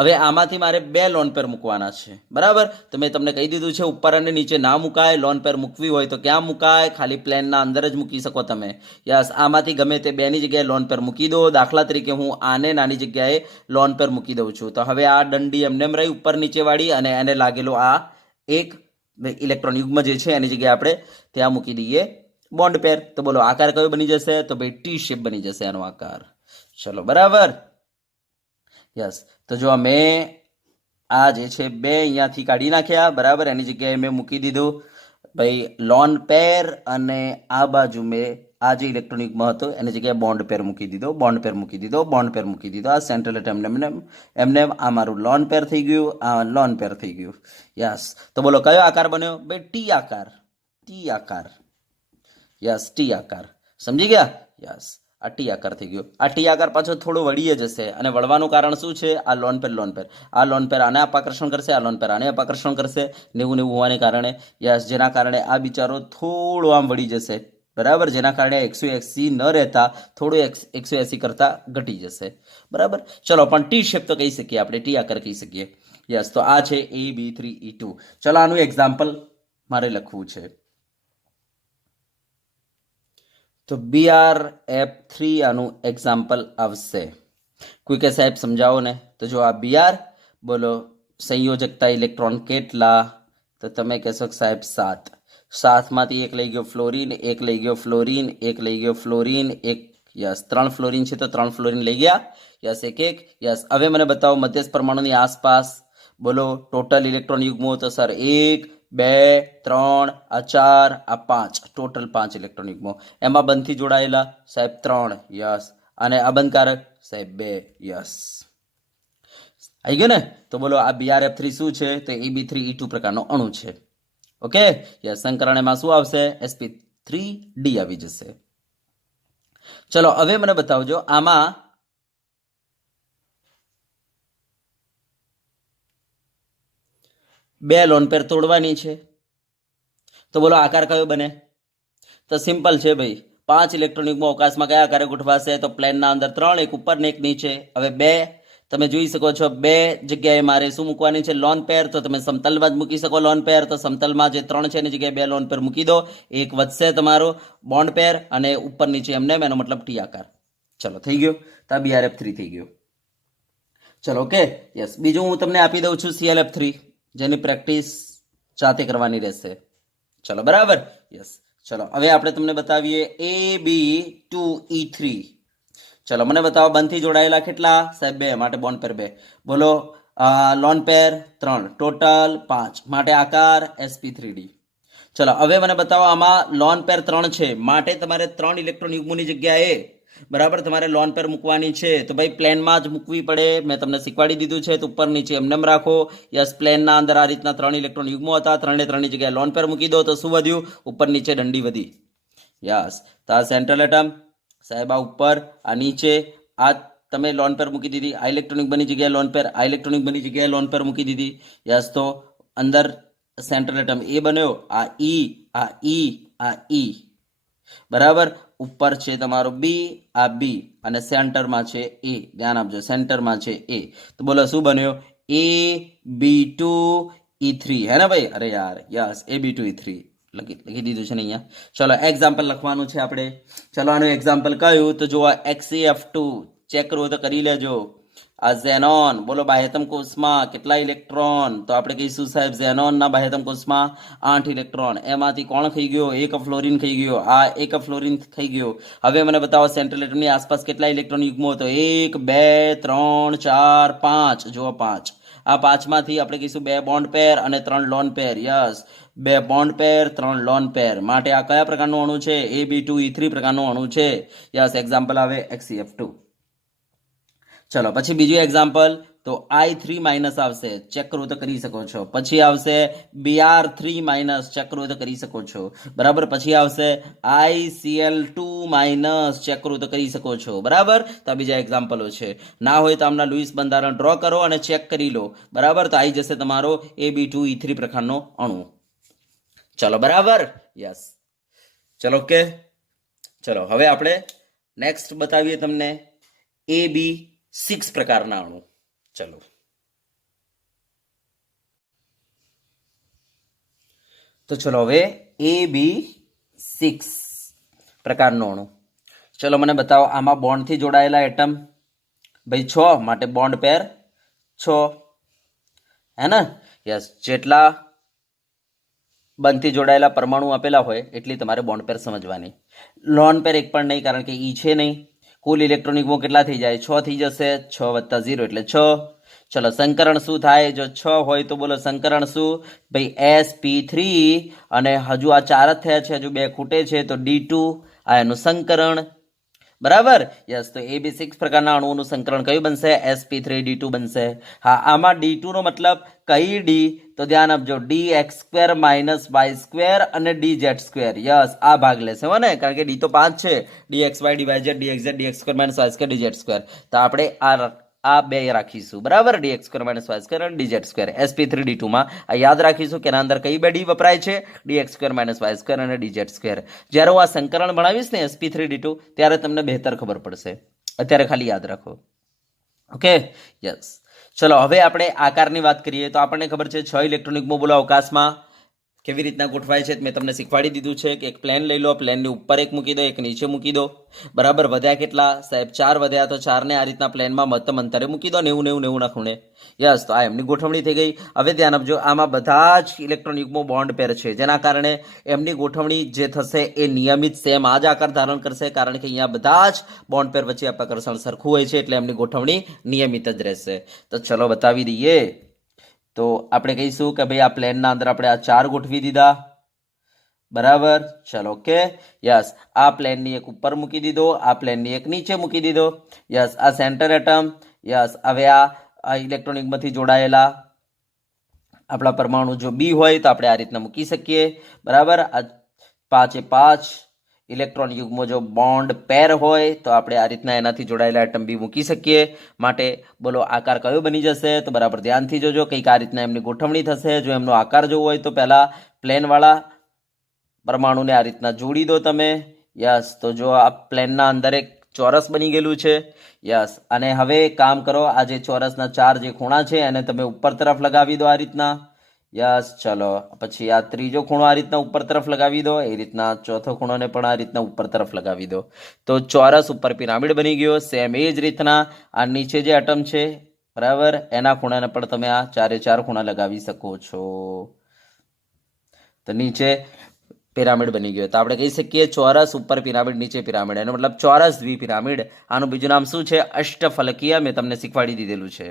હવે આમાંથી મારે 2 લોન પેર મૂકવાના છે, બરાબર? તો મેં તમને કહી દીધું છે ઉપર અને નીચે ના મુકાય. લોન પેર મૂકવી હોય તો ક્યાં મુકાય? ખાલી પ્લેનના અંદર જ મૂકી શકો તમે. યસ. આમાંથી ગમે તે 2ની જગ્યાએ લોન પેર મૂકી દો. દાખલા તરીકે હું આને નાની જગ્યાએ લોન પેર મૂકી દઉં છું. તો હવે આ દંડી એમનેમ રહી ઉપર નીચે વાળી, અને એને લાગેલો આ એક ઇલેક્ટ્રોન યુગ્મ જે છે એની જગ્યાએ આપણે ત્યાં મૂકી દઈએ બોન્ડ પેર. તો બોલો આકાર કયો બની જશે? તો ભાઈ ટી શેપ બની જશે આનો આકાર. ચલો બરાબર. યસ. તો જો મેં આ જે છે 2 અહીંયાથી કાઢી નાખ્યા, બરાબર. એની જગ્યાએ મેં મૂકી દીધું ભાઈ લોન પેર, અને આ બાજુ મેં આ જે ઇલેક્ટ્રોન યુગ્મ હતો એની જગ્યાએ બોન્ડ પેર મૂકી દીધો, બોન્ડ પેર મૂકી દીધો, બોન્ડ પેર મૂકી દીધો. આ સેન્ટ્રલ એટમ એમને આ મારું લોન પેર થઈ ગયું, આ લોન પેર થઈ ગયું. યસ. તો બોલો કયો આકાર બન્યો? ભાઈ ટી આકાર. ટી આકાર. યસ, ટી આકાર. સમજી ગયા? યસ. આ ટી આકાર થઈ ગયો. આ ટી આકાર પાછો થોડો વળી જશે, અને વળવાનું કારણ શું છે? આ લોન પેર, લોન પેર. આ લોન પેર આને અપાકર્ષણ કરશે, આ લોન પેર આને અપાકર્ષણ કરશે, 90 હોવાને કારણે. યસ. જેના કારણે આ બિચારો થોડો આમ વળી જશે, બરાબર. જેના કારણે 180 ન રહેતા થોડું 180 કરતા ઘટી જશે, બરાબર. ચલો, પણ ટી શેપ તો કહી શકીએ આપણે, ટી આકાર કહી શકીએ. યસ. તો આ છે AB3E2. ચલો આનું એક્ઝામ્પલ મારે લખવું છે. તો BrF3 આનું એક્ઝામ્પલ આવશે. કોઈ કે સાહેબ સમજાવો ને. તો જો આ Br, બોલો સંયોજકતા ઇલેક્ટ્રોન કેટલા? તો તમે કહેશો સાહેબ 7. 7 માંથી એક લઈ ગયો ફ્લોરિન, એક લઈ ગયો ફ્લોરિન, એક લઈ ગયો ફ્લોરિન, એક. યસ. 3 ફ્લોરિન છે તો 3 ફ્લોરિન લઈ ગયા. યસ. એક. યસ. હવે મને બતાવો મધ્યસ્થ પરમાણુની આસપાસ બોલો ટોટલ ઇલેક્ટ્રોન યુગ્મો. તો સર 1, 2, 3, આ 4, આ 5, ટોટલ 5 ઇલેક્ટ્રોન યુગ્મો. એમાં બંધથી જોડાયેલા સાહેબ 3. યસ. અને અબંધકારક સાહેબ 2. યસ. આવી ગયું ને? તો બોલો આ BrF3 શું છે? તો AB3E2 પ્રકારનો અણુ છે. ઓકે. યસ. સંકરણ એમાં શું આવશે? sp3d આવી જશે. ચલો હવે મને બતાવજો આમાં બે લોન પેર તોડવાની છે, તો બોલો આકાર કયો બને? તો સિમ્પલ છે ભાઈ, 5 ઇલેક્ટ્રોન યુગ્મો અવકાશમાં કયા આકારે ગોઠવાશે? તો પ્લેનના અંદર 3, એક ઉપર ને એક નીચે. હવે બે તમે જોઈ શકો છો, બે જગ્યાએ મારે શું મૂકવાની છે? Lone pair. તો તમે સમતલમાં જ મૂકી શકો લોન પેર. તો સમતલમાં જે 3 છે એની જગ્યાએ 2 લોન પેર મૂકી દો, એક વધશે તમારો બોન્ડ પેર અને ઉપર નીચે એમને એનો મતલબ ટી આકાર. ચલો થઈ ગયો, તો આ BRF3 થઈ ગયો. ચલો ઓકે, યસ. બીજું હું તમને આપી દઉં છું ClF3, જેની પ્રેક્ટિસ જાતે કરવાની રહેશે. ચલો બરાબર, યસ. ચલો હવે આપણે તમને બતાવીએ AB2E3. ચલો મને બતાવો, બંધથી જોડાયેલા કેટલા? સાહેબ 2, માટે બોન્ડ પેર 2. બોલો લોન પેર 3, ટોટલ 5, માટે આકાર sp3d. ચલો હવે મને બતાવો, આમાં લોન પેર 3 છે, માટે તમારે 3 ઇલેક્ટ્રોન યુગ્મોની જગ્યાએ બરાબર તમારે લોન પેર મૂકવાની છે. તો ભાઈ પ્લેનમાં જ મૂકવી પડે, મેં તમને શીખવાડી દીધું છે. તો ઉપર નીચે એમને રાખો. યસ, પ્લેનના અંદર આ રીતના 3 ઇલેક્ટ્રોન યુગ્મો હતા, 3 ની જગ્યાએ લોન પેર મૂકી દો, તો શું વધ્યું? ઉપર નીચે દંડી વધી. યસ, તો આ સેન્ટ્રલ એટમ સાહેબ, આ ઉપર, આ નીચે, આ તમે લોન પેર મૂકી દીધી. આ ઇલેક્ટ્રોન યુગ્મની જગ્યાએ લોન પેર, આ ઇલેક્ટ્રોન યુગ્મની જગ્યાએ લોન પેર મૂકી દીધી. યસ, તો અંદર સેન્ટ્રલ એટમ એ બન્યો, આ ઈ, આ ઈ, આ ઈ, બરાબર. ઉપર છે તમારો બી, આ બી, અને સેન્ટરમાં છે એ. ધ્યાન આપજો, સેન્ટરમાં છે એ. તો બોલો શું બન્યો? AB2E3, હે ને ભાઈ? અરે યાર, યસ, AB2E3 લખી દીધું છે ને અહીંયા. ચલો એક્ઝામ્પલ લખવાનું છે આપણે. ચલો આનું એક્ઝામ્પલ કયું? તો જો XeF2 ચેક કરો તો કરી લેજો. આ ઝેનોન, બોલો બાહ્યતમ કોષમાં કેટલા ઇલેક્ટ્રોન? તો આપણે કહીશું સાહેબ ઝેનોનના બાહ્યતમ કોષમાં 8 ઇલેક્ટ્રોન. એમાંથી કોણ ખાઈ ગયો? એક ફ્લોરિન ખાઈ ગયો. આ એક ફ્લોરિન ખાઈ ગયો. હવે મને બતાવો સેન્ટ્રલ એટમની આસપાસ કેટલા ઇલેક્ટ્રોન યુગ્મો? તો 1 2 3 4 5. જુઓ 5. આ 5માંથી આપણે કહીશું 2 બોન્ડ પેર અને 3 લોન પેર. યસ, 2 બોન્ડ પેર 3 લોન પેર. માટે આ કયા પ્રકારનું અણુ છે? AB2E3 પ્રકારનું અણુ છે. યસ, એક્ઝામ્પલ આવે XeF2. ચલો પછી બીજું એક્ઝામ્પલ, તો I3 માઇનસ આવશે, ચેક કરવું તો કરી શકો છો. પછી આવશે Br3 માઇનસ, ચેક કરવું તો કરી શકો છો, બરાબર. પછી આવશે ICl2 માઇનસ, ચેક કરવું તો કરી શકો છો, બરાબર. તો આ બીજા એક્ઝામ્પલો છે. ના હોય તો આમના લુઈસ બંધારણ ડ્રો કરો અને ચેક કરી લો, બરાબર. તો આવી જશે તમારો AB2E3 પ્રકારનો અણુ. ચલો બરાબર, યસ. ચલો ઓકે. ચલો હવે આપણે નેક્સ્ટ બતાવીએ તમને AB6 પ્રકારના અણુ. ચલો તો ચલો હવે AB6 પ્રકારનો અણુ. ચલો મને બતાવો, આમાં બોન્ડથી જોડાયેલા એટમ ભાઈ 6, માટે બોન્ડ પેર 6, હે ને? યસ, જેટલા બંધથી જોડાયેલા પરમાણુ આપેલા હોય એટલી તમારે બોન્ડ પેર સમજવાની. લોન પેર એક પણ નહીં, કારણ કે ઈ છે નહીં. કુલ ઇલેક્ટ્રોન યુગ્મો કેટલા થઈ જાય? 6 થઈ જશે. 6 + 0 એટલે 6. ચલો સંકરણ શું થાય? જો 6 હોય તો બોલો સંકરણ શું? ભાઈ sp3, અને હજુ આ 4 જ થયા છે, હજુ 2 ખૂટે છે, તો D2, આ એનું સંકરણ, બરાબર. યસ, તો AB6 પ્રકારના અણુઓનું સંકરણ કયું બનશે? sp3D2 બનશે. હા, આમાં D2 નો મતલબ કઈ ડી? તો ધ્યાન આપજો, dx² - y² અને dz². યસ, આ ભાગ લેશે હો ને, કારણ કે ડી તો 5 છે. dxy dz dx dx² - y² dz². તો આપણે આ બે રાખીશું, બરાબર. dx² - y² અને dz². sp3D2 માં આ યાદ રાખીશું કે એના અંદર કઈ બે ડી વપરાય છે? dx² - y² અને dz². જ્યારે હું આ સંકરણ ભણાવીશ ને sp3D2, ત્યારે તમને બહેતર ખબર પડશે. અત્યારે ખાલી યાદ રાખો. Okay, yes. ચલો હવે આપણે આકારની વાત કરીએ તો આપણને ખબર છે 6 ઇલેક્ટ્રોન યુગ્મો બોલો અવકાશમાં કેવી રીતના ગોઠવાય છે. મેં તમને શીખવાડી દીધું છે કે એક પ્લેન લઈ લો, પ્લેનની ઉપર એક મૂકી દો, એક નીચે મૂકી દો, બરાબર. વધ્યા કેટલા સાહેબ? 4 વધ્યા. તો 4 ને આ રીતના પ્લેનમાં મહત્તમ અંતરે મૂકી દો, 90 90 90 ના ખૂણે. યસ, તો આ એમની ગોઠવણી થઈ ગઈ. હવે ધ્યાન આપજો, આમાં બધા જ ઇલેક્ટ્રોન યુગ્મો બોન્ડ પેર છે, જેના કારણે એમની ગોઠવણી જે થશે એ નિયમિત સેમ આ જ આકાર ધારણ કરશે, કારણ કે અહીંયા બધા જ બોન્ડ પેર વચ્ચે અપાકર્ષણ સરખું હોય છે, એટલે એમની ગોઠવણી નિયમિત જ રહેશે. તો ચલો બતાવી દઈએ. તો આપણે કહીશું કે ભાઈ આ પ્લેનના અંદર આપણે આ 4 ગોઠવી દીધા, બરાબર. ચલો ઓકે, યસ. આ પ્લેનની એક ઉપર મૂકી દીધો, આ પ્લેનની એક નીચે મૂકી દીધો. યસ, આ સેન્ટર એટમ. યસ, હવે આ ઇલેક્ટ્રોન યુગ્મથી જોડાયેલા આપણા પરમાણુ જો બી હોય તો આપણે આ રીતના મૂકી શકીએ, બરાબર. આ 5 એ 5, ઇલેક્ટ્રોન યુગ્મો જો બોન્ડ પેર હોય તો આપણે આ રીતના એનાથી જોડાયેલા એટમ બી મૂકી શકીએ. માટે બોલો આકાર કયો બની જશે? તો બરાબર ધ્યાનથી જોજો. કંઈક આ રીતના એમની ગોઠવણી થશે. જો એમનો આકાર જોવો હોય તો પહેલા પ્લેનવાળા પરમાણુને આ રીતના જોડી દો તમે. યસ, તો જો આ પ્લેનના અંદર એક ચોરસ બની ગયેલું છે. યસ, અને હવે કામ કરો, આ જે ચોરસના 4 જે ખૂણા છે એને તમે ઉપર તરફ લગાવી દો આ રીતના. યસ, ચલો પછી આ ત્રીજો ખૂણો આ રીતના ઉપર તરફ લગાવી દો. એ રીતના ચોથો ખૂણોને પણ આ રીતના ઉપર તરફ લગાવી દો. તો ચોરસ ઉપર પિરામિડ બની ગયો. સેમ એ જ રીતના આ નીચે જે એટમ છે બરાબર, એના ખૂણાને પણ તમે આ 4 ખૂણા લગાવી શકો છો. તો નીચે પિરામિડ બની ગયો. તો આપણે કહી શકીએ ચોરસ ઉપર પિરામિડ નીચે પિરામિડ, એનો મતલબ ચોરસ દ્વિપિરામિડ. આનું બીજું નામ શું છે? અષ્ટફલકીય. મેં તમને શીખવાડી દીધેલું છે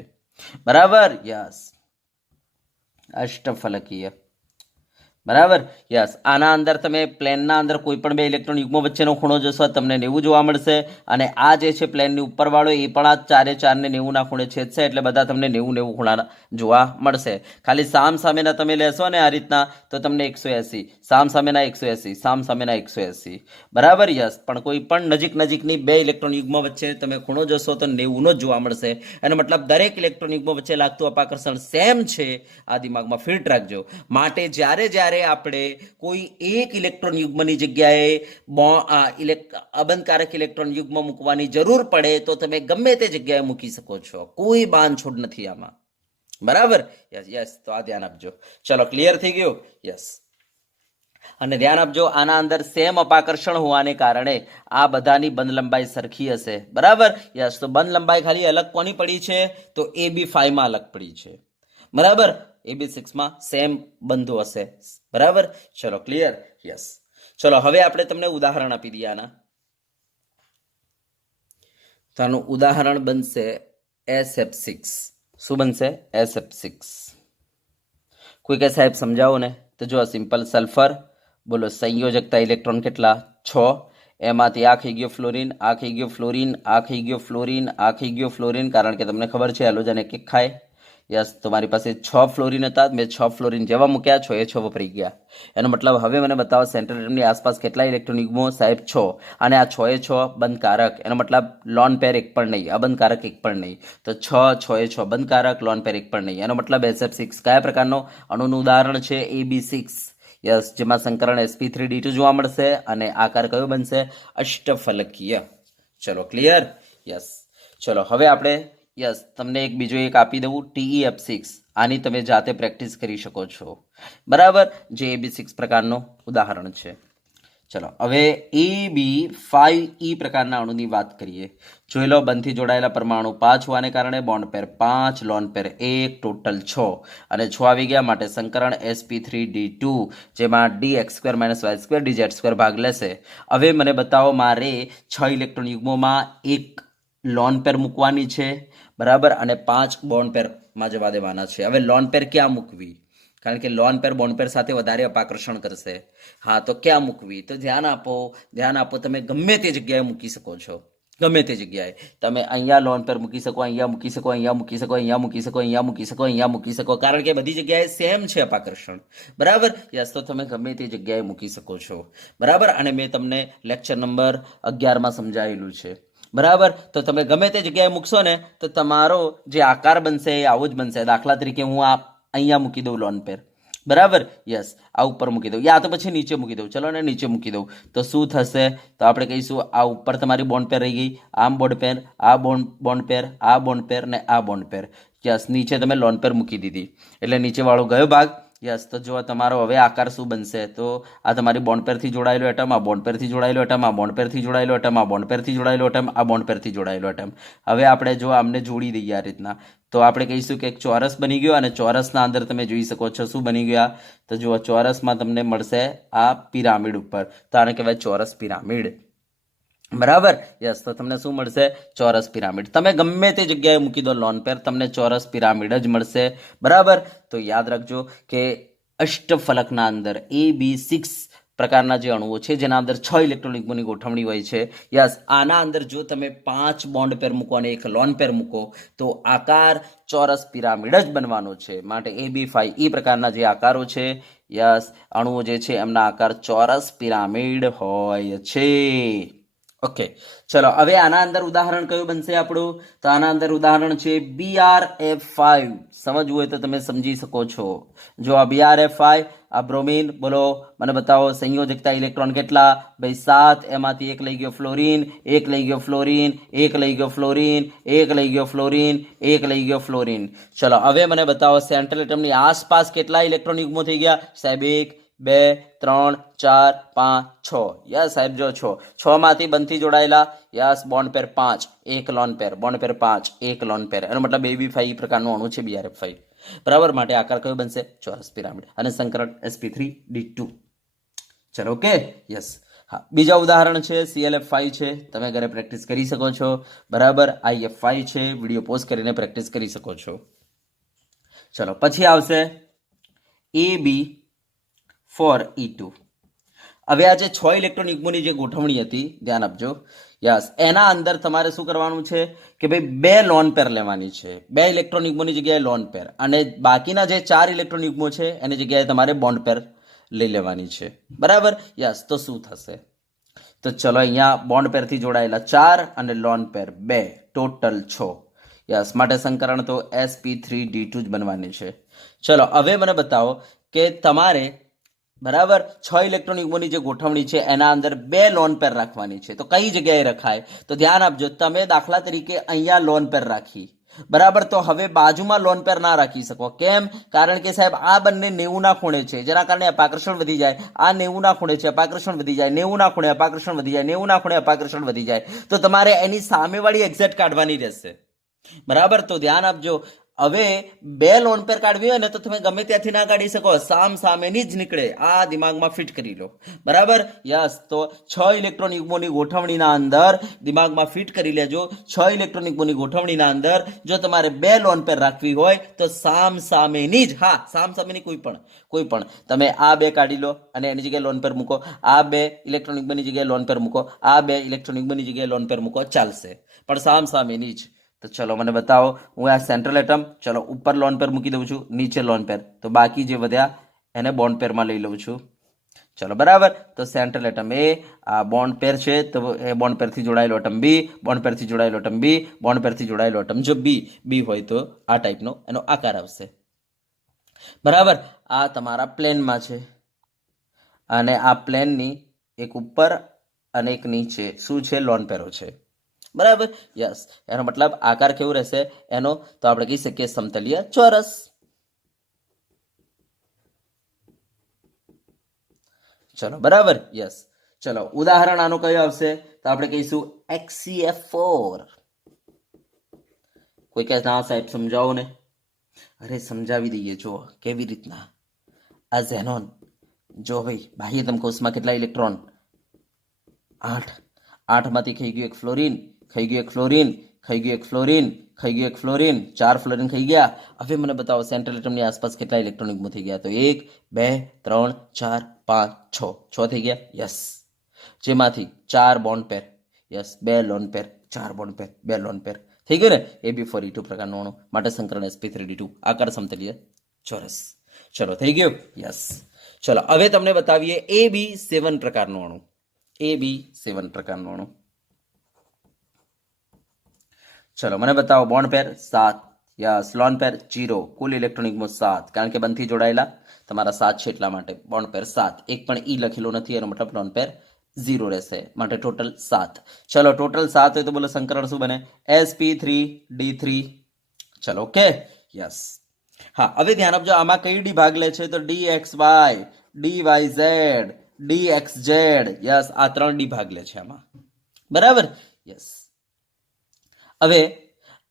બરાબર. યસ, અષ્ટફલકીય બરાબર. યસ, આના અંદર તમે પ્લેનના અંદર કોઈ પણ બે ઇલેક્ટ્રોન યુગ્મો વચ્ચેનો ખૂણો જોશો તમને 90 જોવા મળશે. અને આ જે છે પ્લેનની ઉપરવાળો એ પણ આ 4 ને 90 ના ખૂણે છેદશે, એટલે બધા તમને 90 ખૂણા જોવા મળશે. ખાલી સામ સામેના તમે લેશો ને આ રીતના તો તમને 180, સામ સામેના 180, સામ સામેના 180 બરાબર. યસ, પણ કોઈ પણ નજીકની બે ઇલેક્ટ્રોન યુગ્મો વચ્ચે તમે ખૂણો જોશો તો 90 જ જોવા મળશે. એનો મતલબ દરેક ઇલેક્ટ્રોન યુગ્મો વચ્ચે લાગતું અપાકર્ષણ સેમ છે. આ દિમાગમાં ફિટ રાખજો. માટે જ્યારે આપણે કોઈ એક ઇલેક્ટ્રોન યુગ્મની જગ્યાએ અબંધકારક ઇલેક્ટ્રોન યુગ્મ મૂકવાની જરૂર પડે તો તમે ગમે તે જગ્યાએ મૂકી શકો છો. કોઈ બાંધછોડ નથી આમાં બરાબર. યસ યસ, તો આ ધ્યાન આપજો. ચલો, ક્લિયર થઈ ગયું? યસ, અને ધ્યાન આપજો, આના અંદર સેમ અપાકર્ષણ હોવાને કારણે આ બધાની બંધ લંબાઈ સરખી હશે બરાબર. યસ, તો બંધ લંબાઈ ખાલી અલગ કોની પડી છે? તો AB5 માં અલગ પડી છે બરાબર. AB6 માં સેમ બંધો હશે બરાબર. ચલો, ક્લિયર? યસ, ચલો હવે આપણે તમને ઉદાહરણ આપી દઈએ આના. તો આનું ઉદાહરણ બનશે SF6. શું બનશે? SF6. કોઈ કે સાહેબ સમજાવો ને. તો જો સિમ્પલ સલ્ફર, બોલો સંયોજકતા ઇલેક્ટ્રોન કેટલા? 6. એમાંથી આ થઈ ગયો ફ્લોરિન, આ થઈ ગયો ફ્લોરિન, આ થઈ ગયો ફ્લોરિન, આ થઈ ગયો ફ્લોરિન, કારણ કે તમને ખબર છે હેલોજન એક ખાય. યસ, તો મારી પાસે 6 ફ્લોરિન હતા. મેં 6 ફ્લોરિન જેવા મૂક્યા, 6 એ 6 વપરાઈ ગયા. એનો મતલબ હવે મને બતાવો સેન્ટ્રલ એટમની આસપાસ કેટલા ઇલેક્ટ્રોન યુગ્મો? સાહેબ 6. અને આ 6 એ 6 બંધકારક, એનો મતલબ લોન પેર એક પણ નહીં, અબંધકારક એક પણ નહીં. તો 6 એ 6 બંધકારક, લોન પેર એક પણ નહીં. એનો મતલબ SF6 કયા પ્રકારનો અણુનું ઉદાહરણ છે? AB6. યસ, જેમાં સંકરણ sp3d2 જોવા મળશે અને આકાર કયો બનશે? અષ્ટફલકીય. ચલો, ક્લિયર? યસ, ચલો હવે આપણે યસ તમને એક બીજો એક આપી દઉં, TeF6. આની તમે જાતે પ્રેક્ટિસ કરી શકો છો બરાબર, જે AB6 પ્રકારનો ઉદાહરણ છે. ચલો હવે AB5E પ્રકારના અણુની વાત કરીએ. જોઈ લો, બંધથી જોડાયેલા પરમાણુ 5 હોવાને કારણે બોન્ડ પેર 5, લોન પેર 1, ટોટલ 6 અને 6 આવી ગયા. માટે સંકરણ sp3d2 જેમાં dx2 y2 dz2 ભાગ લેશે. હવે મને બતાવો, મારે 6 ઇલેક્ટ્રોન યુગ્મોમાં એક લોન પેર મૂકવાની છે બરાબર, અને 5 બોન્ડ પેરમાં જવા દેવાના છે. હવે લોન પેર ક્યાં મૂકવી? કારણ કે લોન પેર બોન્ડ પેર સાથે વધારે અપાકર્ષણ કરશે. હા, તો ક્યાં મૂકવી? તો ધ્યાન આપો, તમે ગમે તે જગ્યાએ મૂકી શકો છો. ગમે તે જગ્યાએ તમે અહીંયા લોન પેર મૂકી શકો, અહીંયા મૂકી શકો, અહીંયા મૂકી શકો, અહીંયા મૂકી શકો, અહીંયા મૂકી શકો, અહીંયા મૂકી શકો, કારણ કે બધી જગ્યાએ સેમ છે અપાકર્ષણ બરાબર. યસ, તો તમે ગમે તે જગ્યાએ મૂકી શકો છો બરાબર. અને મેં તમને લેક્ચર નંબર 11માં સમજાવેલું છે બરાબર. તો તમે ગમે તે જગ્યાએ મૂકશો ને તો તમારો જે આકાર બનશે એ આવો જ બનશે. દાખલા તરીકે હું આ અહીંયા મૂકી દઉં લોન પેર બરાબર. યસ, આ ઉપર મૂકી દઉં, યા તો પછી નીચે મૂકી દઉં. ચલો ને નીચે મૂકી દઉં તો શું થશે? તો આપણે કહીશું આ ઉપર તમારી બોન્ડ પેર રહી ગઈ, આમ બોન્ડ પેર, આ બોન્ડ પેર, આ બોન્ડ પેર ને આ બોન્ડ પેર. યસ, નીચે તમે લોન પેર મૂકી દીધી એટલે નીચે વાળો ગયો ભાગ. યસ, તો જો તમારો હવે આકાર શું બનશે? તો આ તમારી બોન્ડ પેરથી જોડાયેલો એટમ, આ બોન્ડ પેરથી જોડાયેલો એટમ, આ બોન્ડ પેરથી જોડાયેલો એટમ, આ બોન્ડ પેરથી જોડાયેલો એટમ, આ બોન્ડ પેરથી જોડાયેલો એટમ. હવે આપણે જો આમને જોડી દઈએ આ રીતના તો આપણે કહીશું કે એક ચોરસ બની ગયો. અને ચોરસના અંદર તમે જોઈ શકો છો શું બની ગયા? તો જુઓ, ચોરસમાં તમને મળશે આ પિરામિડ ઉપર, તો આને કહેવાય ચોરસ પિરામિડ બરાબર. યસ, તો તમને શું મળશે? ચોરસ પિરામિડ. તમે ગમે તે જગ્યાએ મૂકી દો લોન પેર, તમને ચોરસ પિરામિડ જ મળશે બરાબર. તો યાદ રાખજો કે અષ્ટફલકના અંદર AB6 પ્રકારના જે અણુઓ છે જેના અંદર 6 ઇલેક્ટ્રોન યુગ્મોની ગોઠવણી હોય છે. યસ, આના અંદર જો તમે 5 બોન્ડ પેર મૂકો અને 1 લોન પેર મૂકો તો આકાર ચોરસ પિરામિડ જ બનવાનો છે. માટે AB5 પ્રકારના જે આકારો છે, યસ, અણુઓ જે છે એમના આકાર ચોરસ પિરામિડ હોય છે. ઓકે, ચલો હવે આના અંદર ઉદાહરણ કયું બનશે આપણું? તો આના અંદર ઉદાહરણ છે BrF5. સમજવું હોય તો તમે સમજી શકો છો. જો આ BrF5, આ બ્રોમિન, બોલો મને બતાવો સંયોજકતા ઇલેક્ટ્રોન કેટલા? ભાઈ 7. એમાંથી એક લઈ ગયો ફ્લોરિન, એક લઈ ગયો ફ્લોરિન, એક લઈ ગયો ફ્લોરિન, એક લઈ ગયો ફ્લોરિન, એક લઈ ગયો ફ્લોરિન. ચલો હવે મને બતાવો સેન્ટ્રલ એટમની આસપાસ કેટલા ઇલેક્ટ્રોન યુગ્મો થઈ ગયા? સાહેબ 1, 2, 3, 4, 5, 6. યસ સાહેબ, જો 6 માંથી બનતી જોડાયેલા, યસ, બોન્ડ પેર 5, એક લોન પેર, બોન્ડ પેર 5, એક લોન પેર. એનો મતલબ AB5 પ્રકારનું અણુ છે BrF5. બરાબર, માટે આકાર કયો બનશે? ચોરસ પિરામિડ. અને સંકરણ sp3d2. ચલો, ઓકે, યસ. હા, બીજા ઉદાહરણ છે ClF5 છે, તમે ઘરે પ્રેક્ટિસ કરી શકો છો. બરાબર, IF5 છે, વિડીયો પોઝ કરીને પ્રેક્ટિસ કરી શકો છો. ચલો, પછી આવશે AB4E2. હવે આ જે 6 ઇલેક્ટ્રોન યુગ્મોની જે ગોઠવણી હતી, ધ્યાન આપજો. યસ, એના અંદર તમારે શું કરવાનું છે કે ભાઈ 2 લોન પેર લેવાની છે. 2 ઇલેક્ટ્રોન યુગ્મોની જગ્યાએ લોન પેર, અને બાકીના જે 4 ઇલેક્ટ્રોન યુગ્મો છે એની જગ્યાએ તમારે બોન્ડ પેર લઈ લેવાની છે. બરાબર, યસ. તો શું થશે? તો ચલો, અહીંયા બોન્ડ પેરથી જોડાયેલા 4 અને લોન પેર 2, ટોટલ 6. યસ, માટે સંકરણ તો sp3d2 જ બનવાની છે. ચલો હવે મને બતાવો કે તમારે, બરાબર, 6 ઇલેક્ટ્રોન યુગ્મોની જે ગોઠવણી છે એના અંદર 2 લોન પેર રાખવાની છે. તો કઈ જગ્યાએ રખાય? તો ધ્યાન આપજો, તમે દાખલા તરીકે અહીંયા લોન પેર રાખી, બરાબર, તો હવે બાજુમાં લોન પેર ના રાખી શકો. કેમ? કારણ કે સાહેબ આ બંને 90 ના ખૂણે છે, જેના કારણે અપાકર્ષણ વધી જાય. આ 90 ના ખૂણે છે, અપાકર્ષણ વધી જાય. 90 ના ખૂણે અપાકર્ષણ વધી જાય. 90 ના ખૂણે અપાકર્ષણ વધી જાય. તો તમારે એની સામેવાળી એક્ઝેક્ટ કાઢવાની રહેશે. બરાબર, તો ધ્યાન આપજો. હવે 2 લોન પેર કાઢવી હોય ને તો તમે ગમે ત્યાંથી ના કાઢી શકો, સામેની જ નીકળે. આ દિમાગમાં ફિટ કરી લો. બરાબર, યસ. તો 6 ઇલેક્ટ્રોન યુગ્મોની ગોઠવણીના અંદર દિમાગમાં ફિટ કરી લેજો. 6 ઇલેક્ટ્રોન યુગ્મોની ગોઠવણીના અંદર જો તમારે 2 લોન પેર રાખવી હોય તો સામેની જ, હા, સામેની કોઈ પણ તમે આ 2 કાઢી લો અને એની જગ્યાએ લોન પેર મૂકો. આ 2 ઇલેક્ટ્રોન યુગ્મની જગ્યાએ લોન પેર મૂકો. આ 2 ઇલેક્ટ્રોન યુગ્મની જગ્યાએ લોન પેર મૂકો, ચાલશે. પણ સામેની જ. તો ચલો મને બતાવો, હું આ સેન્ટ્રલ એટમ, ચલો ઉપર લોન પેર મૂકી દઉં છું, નીચે લોન પેર, તો બાકી જે વધ્યા એને બોન્ડ પેરમાં લઈ લઉં છું. ચલો, બરાબર. તો સેન્ટ્રલ એટમ એ આ બોન્ડ પેર છે, તો એ બોન્ડ પેરથી જોડાયેલો એટમ બી, બોન્ડ પેરથી જોડાયેલો એટમ બી, બોન્ડ પેરથી જોડાયેલો એટમ જો બી હોય તો આ ટાઈપનો એનો આકાર આવશે. બરાબર, આ તમારા પ્લેનમાં છે અને આ પ્લેનની એક ઉપર અને એક નીચે શું છે? લોન પેરો છે. બરાબર, યસ. એનો મતલબ આકાર કેવો રહેશે એનો? તો આપણે કહી શકીએ સમતલીય ચોરસ. ચલો, બરાબર, યસ. ચલો, ઉદાહરણ આનું કયું આવશે? તો આપણે કહીશું HCF4. કોઈ કહે ના સાહેબ સમજાવો ને. અરે સમજાવી દઈએ. જો કેવી રીતના. આ ઝેનોન, જો ભાઈ બાહ્યતમ કોષમાં કેટલા ઇલેક્ટ્રોન? 8 માંથી ખાઈ ગયું એક ફ્લોરિન, ખાઈ ગયું એક ફ્લોરિન, ખાઈ ગયું એક ફ્લોરિન, ખાઈ ગયું એક ફ્લોરિન, 4 ફ્લોરિન ખાઈ ગયા. હવે મને બતાવો સેન્ટ્રલ એટમની આસપાસ કેટલા ઇલેક્ટ્રોન યુગ્મો થઈ ગયા? તો 1, 2, 3, 4, 5, 6 થઈ ગયા. યસ, જેમાંથી 4 બોન્ડ પેર, યસ, 2 લોન પેર, 4 બોન્ડ પેર, 2 લોન પેર થઈ ગયું ને. AB4E2 પ્રકારનો અણુ, માટે સંકરણ sp3d2, આકાર સમતલીય ચોરસ. ચલો, થઈ ગયું. યસ. ચલો હવે તમને બતાવીએ AB7 પ્રકારનો અણુ. AB7 પ્રકારનો અણુ. ચલો મને બતાવો. બોન્ડ પેર 7, યસ, લોન પેર 0, કુલ ઇલેક્ટ્રોન યુગ્મો 7, કારણ કે બંધથી જોડાયેલા તમારા 7 છે એટલા માટે બોન્ડ પેર 7. એક પણ ઈ લખેલો નથી, એનો મતલબ લોન પેર 0 રહેશે, માટે ટોટલ 7. ચલો, ટોટલ 7 હોય તો બોલો સંકરણ શું બને? sp3d3. ચલો, ઓકે, યસ. હા, હવે ધ્યાન આપજો, આમાં કઈ ડી ભાગ લે છે? તો dxy, dyz, dxz. યસ, આ 3 ડી ભાગ લે છે આમાં. બરાબર, યસ. હવે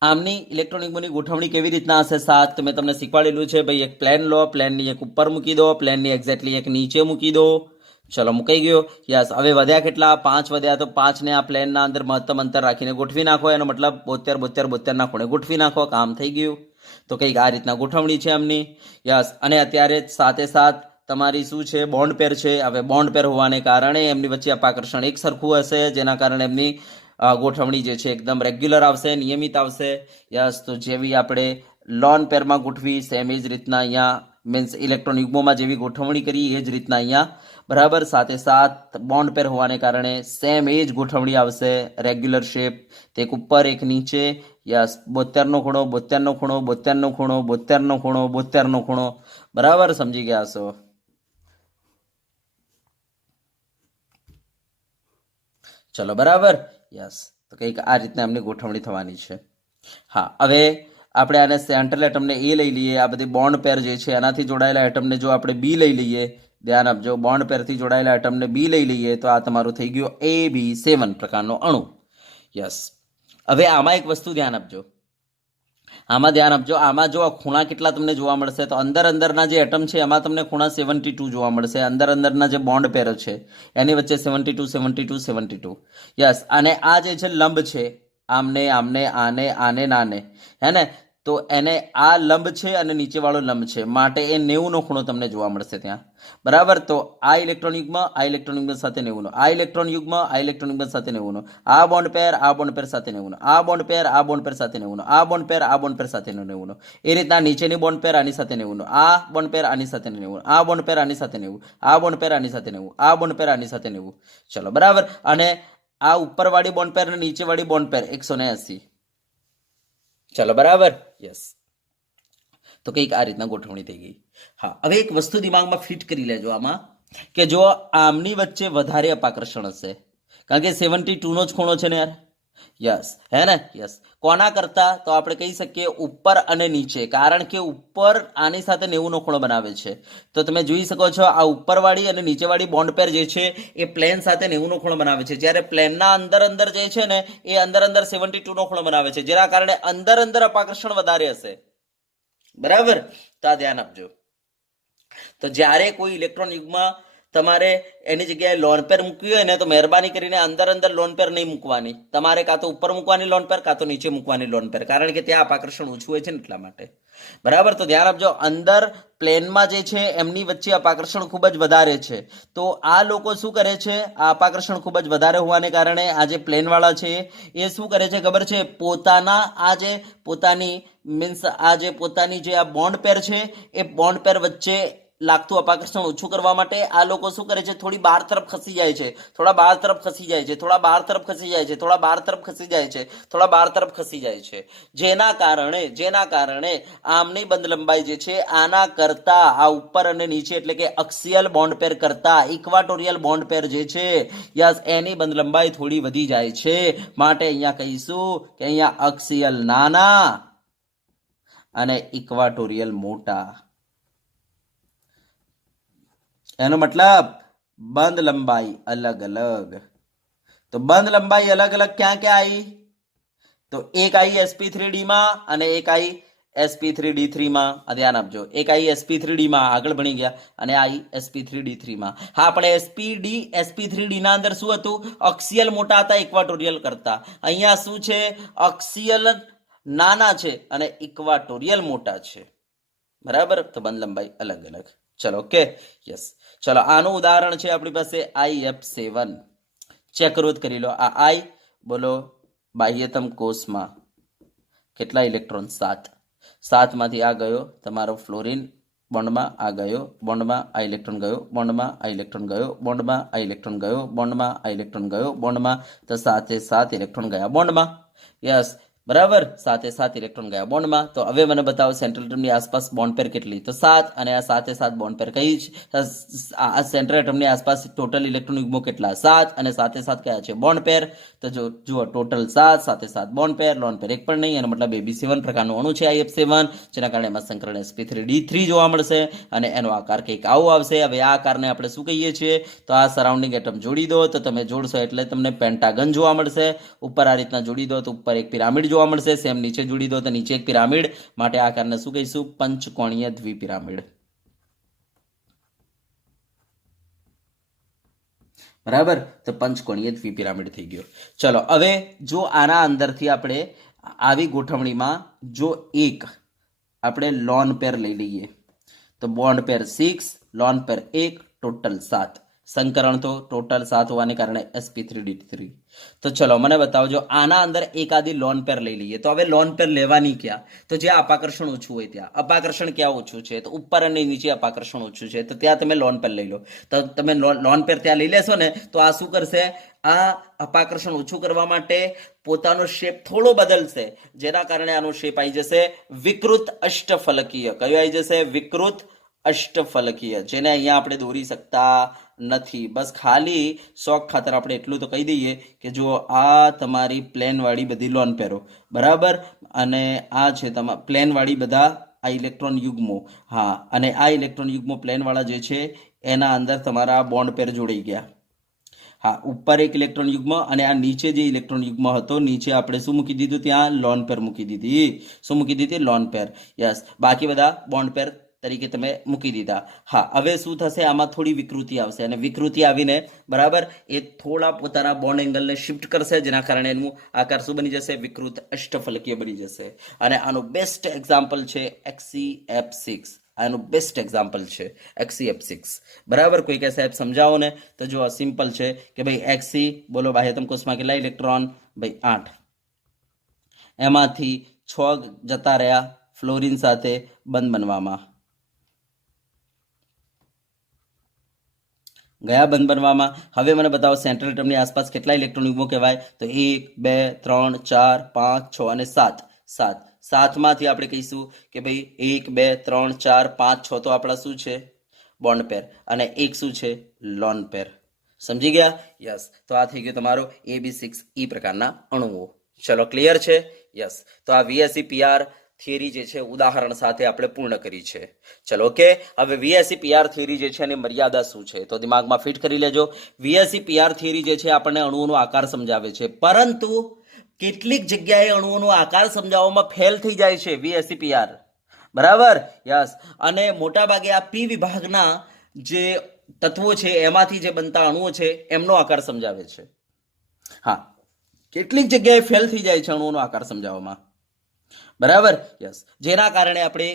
આમની ઇલેક્ટ્રોન યુગ્મોની ગોઠવણી કેવી રીતના હશે? 7 તો મેં તમને શીખવાડેલું છે ભાઈ. એક પ્લેન લો, પ્લેનની એક ઉપર મૂકી દો, પ્લેનની એક્ઝેક્ટલી એક નીચે મૂકી દો. ચલો, મુકાઈ ગયો. યસ. હવે વધ્યા કેટલા? 5 વધ્યા. તો 5 ને આ પ્લેનના અંદર મહત્તમ અંતર રાખીને ગોઠવી નાખો. એનો મતલબ 72 ના ખૂણે ગોઠવી નાખો. કામ થઈ ગયું. તો કંઈક આ રીતના ગોઠવણી છે એમની. યસ. અને અત્યારે સાથે તમારી શું છે બોન્ડ પેર છે. હવે બોન્ડ પેર હોવાને કારણે એમની વચ્ચે અપાકર્ષણ એક સરખું હશે, જેના કારણે એમની ગોઠવણી જે છે એકદમ રેગ્યુલર આવશે, નિયમિત આવશે. યસ, તો જેવી આપણે લોન પેરમાં ગોઠવી સેમ એ જ રીતના અહીંયા મીન્સ ઇલેક્ટ્રોન યુગ્મોમાં જેવી ગોઠવણી કરી એ જ રીતના અહીંયા બરાબર સાથે સાથ બોન્ડ પેર હોવાને કારણે સેમ એ જ ગોઠવણી આવશે, રેગ્યુલર શેપ, એક ઉપર એક નીચે. યસ, 72નો ખૂણો, 72નો ખૂણો, 72નો ખૂણો, 72નો ખૂણો, 72નો ખૂણો. બરાબર સમજી ગયા છો? ચલો બરાબર. યસ, તો કંઈક આ રીતના એમની ગોઠવણી થવાની છે. હા, હવે આપણે આને સેન્ટ્રલ એટમને એ લઈ લઈએ. આ બધી બોન્ડ પેર જે છે એનાથી જોડાયેલા એટમને જો આપણે બી લઈ લઈએ, ધ્યાન આપજો, બોન્ડ પેરથી જોડાયેલા એટમને બી લઈ લઈએ તો આ તમારું થઈ ગયું AB7 પ્રકારનો અણુ. યસ, હવે આમાં એક વસ્તુ ધ્યાન આપજો, આમાં જો ખૂણા કેટલા તમને જોવા મળશે તો અંદરના જે એટમ છે એમાં તમને ખૂણા 72 જોવા મળશે. અંદરના જે બોન્ડ પેર છે એની વચ્ચે 72 72 72. યસ, અને આ જે છે લંબ છે, આમને આમને આને આને નાને, હે ને, તો એને આ લંબ છે અને નીચેવાળો લંબ છે, માટે એ 90નો ખૂણો તમને જોવા મળશે ત્યાં. બરાબર, તો આ ઇલેક્ટ્રોન યુગ્મ સાથે 90નો, આ ઇલેક્ટ્રોન યુગ્મ સાથે 90નો, આ બોન્ડ પેર સાથે 90નો, આ બોન્ડ પેર સાથે 90નો, આ બોન્ડ પેર સાથે 90નો, એ રીતના નીચેની બોન્ડ પેર આની સાથે 90નો, આ બોન્ડ પેર આની સાથે 90, આ બોન્ડ પેર આની સાથે 90, આ બોન્ડ પેર આની સાથે 90, આ બોન્ડ પેર આની સાથે 90. ચલો બરાબર, અને આ ઉપરવાળી બોન્ડ પેર અને નીચેવાળી બોન્ડ પેર 180. ચલો બરાબર. યસ, તો કંઈક આ રીતના ગોઠવણી થઈ ગઈ. હા, હવે એક વસ્તુ દિમાગમાં ફિટ કરી લેજો આમાં, કે જો આમની વચ્ચે વધારે અપાકર્ષણ હશે, કારણ કે 72નો જ ખૂણો છે ને યાર. યસ, હે ને. યસ, કોના કરતા તો આપણે કહી શકીએ ઉપર અને નીચે, કારણ કે ઉપર આની સાથે 90નો ખૂણો બનાવે છે. તો તમે જોઈ શકો છો આ ઉપરવાળી અને નીચેવાળી બોન્ડ પેર જે છે એ પ્લેન સાથે 90નો ખૂણો બનાવે છે, જ્યારે પ્લેનના અંદર જે છે ને એ અંદર 72નો ખૂણો બનાવે છે, જેના કારણે અંદર અપાકર્ષણ વધારે હશે. બરાબર, તો આ ધ્યાન આપજો. તો જ્યારે કોઈ ઇલેક્ટ્રોન યુગમાં તમારે એની જગ્યાએ લોન પેર મૂકવી હોય ને તો મહેરબાની કરીને અંદર લોન પેર નહીં મૂકવાની, તમારે કાં તો ઉપર મૂકવાની લોન પેર કાં તો નીચે મૂકવાની લોન પેર, કારણ કે ત્યાં અપાકર્ષણ ઓછું હોય છે ને એટલા માટે. બરાબર, તો ધ્યાન આપજો, અંદર પ્લેનમાં જે છે એમની વચ્ચે અપાકર્ષણ ખૂબ જ વધારે છે. તો આ લોકો શું કરે છે, આ અપાકર્ષણ ખૂબ જ વધારે હોવાને કારણે આ જે પ્લેનવાળા છે એ શું કરે છે ખબર છે, પોતાની મીન્સ આ બોન્ડ પેર છે એ બોન્ડ પેર વચ્ચે લાગતું અપાકર્ષણ ઓછું કરવા માટે આ લોકો શું કરે છે, થોડી બહાર તરફ ખસી જાય છે, થોડા બહાર તરફ ખસી જાય છે, થોડા બહાર તરફ ખસી જાય છે, થોડા બહાર તરફ ખસી જાય છે, થોડા બહાર તરફ ખસી જાય છે, જેના કારણે આમની બંધ લંબાઈ જે છે આના કરતા આ ઉપર અને નીચે એટલે કે અક્સિયલ બોન્ડ પેર કરતા ઇક્વાટોરિયલ બોન્ડ પેર જે છે યસ એની બંધ લંબાઈ થોડી વધી જાય છે. માટે અહીંયા કહીશું કે અહીંયા અક્સિયલ નાના અને ઇક્વાટોરિયલ મોટા. એનો મતલબ બંધ લંબાઈ અલગ અલગ. તો બંધ લંબાઈ અલગ અલગ ક્યાં ક્યાં આવી, તો એક આવી sp3d માં અને એક આવી sp3d3 માં. ધ્યાન આપજો, એક આવી sp3d માં આગળ ભણી ગયા અને આવી sp3d3 માં. હા, આપણે sp3d ના અંદર શું હતું, અક્સિયલ મોટા હતા ઇક્વાટોરિયલ કરતા. અહીંયા શું છે, અક્સિયલ નાના છે અને ઇક્વાટોરિયલ મોટા છે. બરાબર, તો બંધ લંબાઈ અલગ અલગ. ચલો ઓકે. યસ, ચલો આનું ઉદાહરણ છે આપણી પાસે IF7. ચેક કરી લો. આ આઈ બોલો બાહ્યતમ કોષમાં કેટલા ઇલેક્ટ્રોન, 7 માંથી આ ગયો તમારો ફ્લોરિન બોન્ડમાં, આ ગયો બોન્ડમાં, આ ઇલેક્ટ્રોન ગયો બોન્ડમાં, આ ઇલેક્ટ્રોન ગયો બોન્ડમાં, આ ઇલેક્ટ્રોન ગયો બોન્ડમાં, આ ઇલેક્ટ્રોન ગયો બોન્ડમાં, તો 7 ઇલેક્ટ્રોન ગયા બોન્ડમાં. યસ, બરાબર, 7 ઇલેક્ટ્રોન ગયા બોન્ડમાં. તો હવે મને બતાવો સેન્ટ્રલ એટમની આસપાસ બોન્ડ પેર કેટલી, તો 7, અને આ 7 બોન્ડ પેર કઈ છે, આ સેન્ટ્રલ એટમની આસપાસ ટોટલ ઇલેક્ટ્રોન યુગ્મો કેટલા, 7, અને 7 કયા છે બોન્ડ પેર, તો જો જુઓ ટોટલ 7 બોન્ડ પેર, લોન પેર એક પણ નહીં, એનો મતલબ AB7 પ્રકારનું અણુ છે IF7, જેના કારણે એમાં સંકરણ sp3d3 જોવા મળશે અને એનો આકાર કંઈક આવો આવશે. હવે આ આકારને આપણે શું કહીએ છીએ, તો આ સરાઉન્ડિંગ એટમ જોડી દો તો તમે જોડશો એટલે તમને પેન્ટાગન જોવા મળશે. ઉપર આ રીતના જોડી દો તો ઉપર એક પિરામિડ જોવા મળશે, સેમ નીચે જોડી દો તો નીચે એક પિરામિડ, માટે આ આકારને શું કહીશું, પંચકોણીય દ્વિપિરામિડ. બરાબર, તો પંચકોણીય દ્વિપિરામિડ થઈ ગયો. ચલો હવે જો આના અંદરથી આપણે આવી ગોઠવણીમાં જો એક આપણે લોન પેર લઈ લઈએ તો બોન્ડ પેર 6, લોન પેર 1, ટોટલ 7. સંકરણ તો ટોટલ 7 હોવાને કારણે sp3d3. તો ચલો મને બતાવજો, આના અંદર એકાદી લોન પેર લઈ લઈએ. તો હવે લોન પેર લેવાની ક્યાં? તો જ્યાં અપાકર્ષણ ઓછું હોય ત્યાં. અપાકર્ષણ ક્યાં ઓછું છે? તો ઉપર અને નીચે અપાકર્ષણ ઓછું છે, તો ત્યાં તમે લોન પેર લઈ લો. તો તમે લોન પેર ત્યાં લઈ લેશો ને, તો આ શું કરશે? આ અપાકર્ષણ ઓછું કરવા માટે પોતાનો શેપ થોડો બદલશે, જેના કારણે આનો શેપ આવી જશે વિકૃત અષ્ટફલકીય. કયો આવી જશે? વિકૃત અષ્ટફલકીય, જેને અહીંયા આપણે દોરી શકતા નથી. બસ ખાલી શોખ ખાતર આપણે એટલું તો કહી દઈએ કે જો આ તમારી પ્લેન વાળી બધી લોન પેરો, બરાબર, અને આ છે તમારા પ્લેન વાળી બધા આ ઇલેક્ટ્રોન યુગ્મો. હા, અને આ ઇલેક્ટ્રોન યુગ્મો પ્લેન વાળા જે છે એના અંદર તમારા બોન્ડ પેર જોડાઈ ગયા. હા, ઉપર એક ઇલેક્ટ્રોન યુગ્મ અને આ નીચે જે ઇલેક્ટ્રોન યુગ્મ હતો, નીચે આપણે શું મૂકી દીધું? ત્યાં લોન પેર મૂકી દીધી. શું મૂકી દીધી? Lone pair. યસ, બાકી બધા બોન્ડ પેર તરીકે તમે મૂકી દીધા. હા, હવે શું થશે? આમાં થોડી વિકૃતિ આવશે, અને વિકૃતિ આવીને બરાબર એ થોડા પોતાના બોન્ડ એંગલને શિફ્ટ કરશે, જેના કારણે એનું આકાર શું બની જશે? વિકૃત અષ્ટફલકીય બની જશે. અને આનું બેસ્ટ એક્ઝામ્પલ છે XCF6. આનું બેસ્ટ એક્ઝામ્પલ છે XCF6. બરાબર, કોઈ કહે સાહેબ સમજાવો ને, તો જો સિમ્પલ છે કે ભાઈ XC, બોલો બાહ્યતમ કોષમાં કેટલા ઇલેક્ટ્રોન? ભાઈ 8. એમાંથી 6 જતા રહ્યા ફ્લોરિન સાથે બંધ બનવામાં. ગયા બંધ બનવામાં. હવે મને બતાવો સેન્ટ્રલ એટમની આસપાસ કેટલા ઇલેક્ટ્રોન યુગ્મો કહેવાય? તો 1, 2, 3, 4, 5, 6 અને 7. 7. 7માંથી આપણે કહીશું કે ભાઈ 1, 2, 3, 4, 5, 6 તો આપણા શું છે? બોન્ડ પેર. અને એક શું છે? Lone pair. સમજી ગયા? યસ. તો આ થઈ ગયો તમારો AB6E પ્રકારના અણુઓ. ચલો, ક્લિયર છે? યસ. તો આ VSEPR થિયરી જે છે ઉદાહરણ સાથે આપણે પૂર્ણ કરી છે. ચલો, ઓકે. હવે VSEPR થિયરી જે છે એની મર્યાદા શું છે તો દિમાગમાં ફિટ કરી લેજો. VSEPR થિયરી જે છે આપણને અણુઓનો આકાર સમજાવે છે, પરંતુ કેટલીક જગ્યાએ અણુઓનો આકાર સમજાવવામાં ફેલ થઈ જાય છે VSEPR. બરાબર? યસ. અને મોટા ભાગે આ પી વિભાગના જે તત્વો છે એમાંથી જે બનતા અણુઓ છે એમનો આકાર સમજાવે છે. હા, કેટલીક જગ્યાએ ફેલ થઈ જાય છે અણુઓનો આકાર સમજાવવામાં. બરાબર? યસ. જેના કારણે આપણે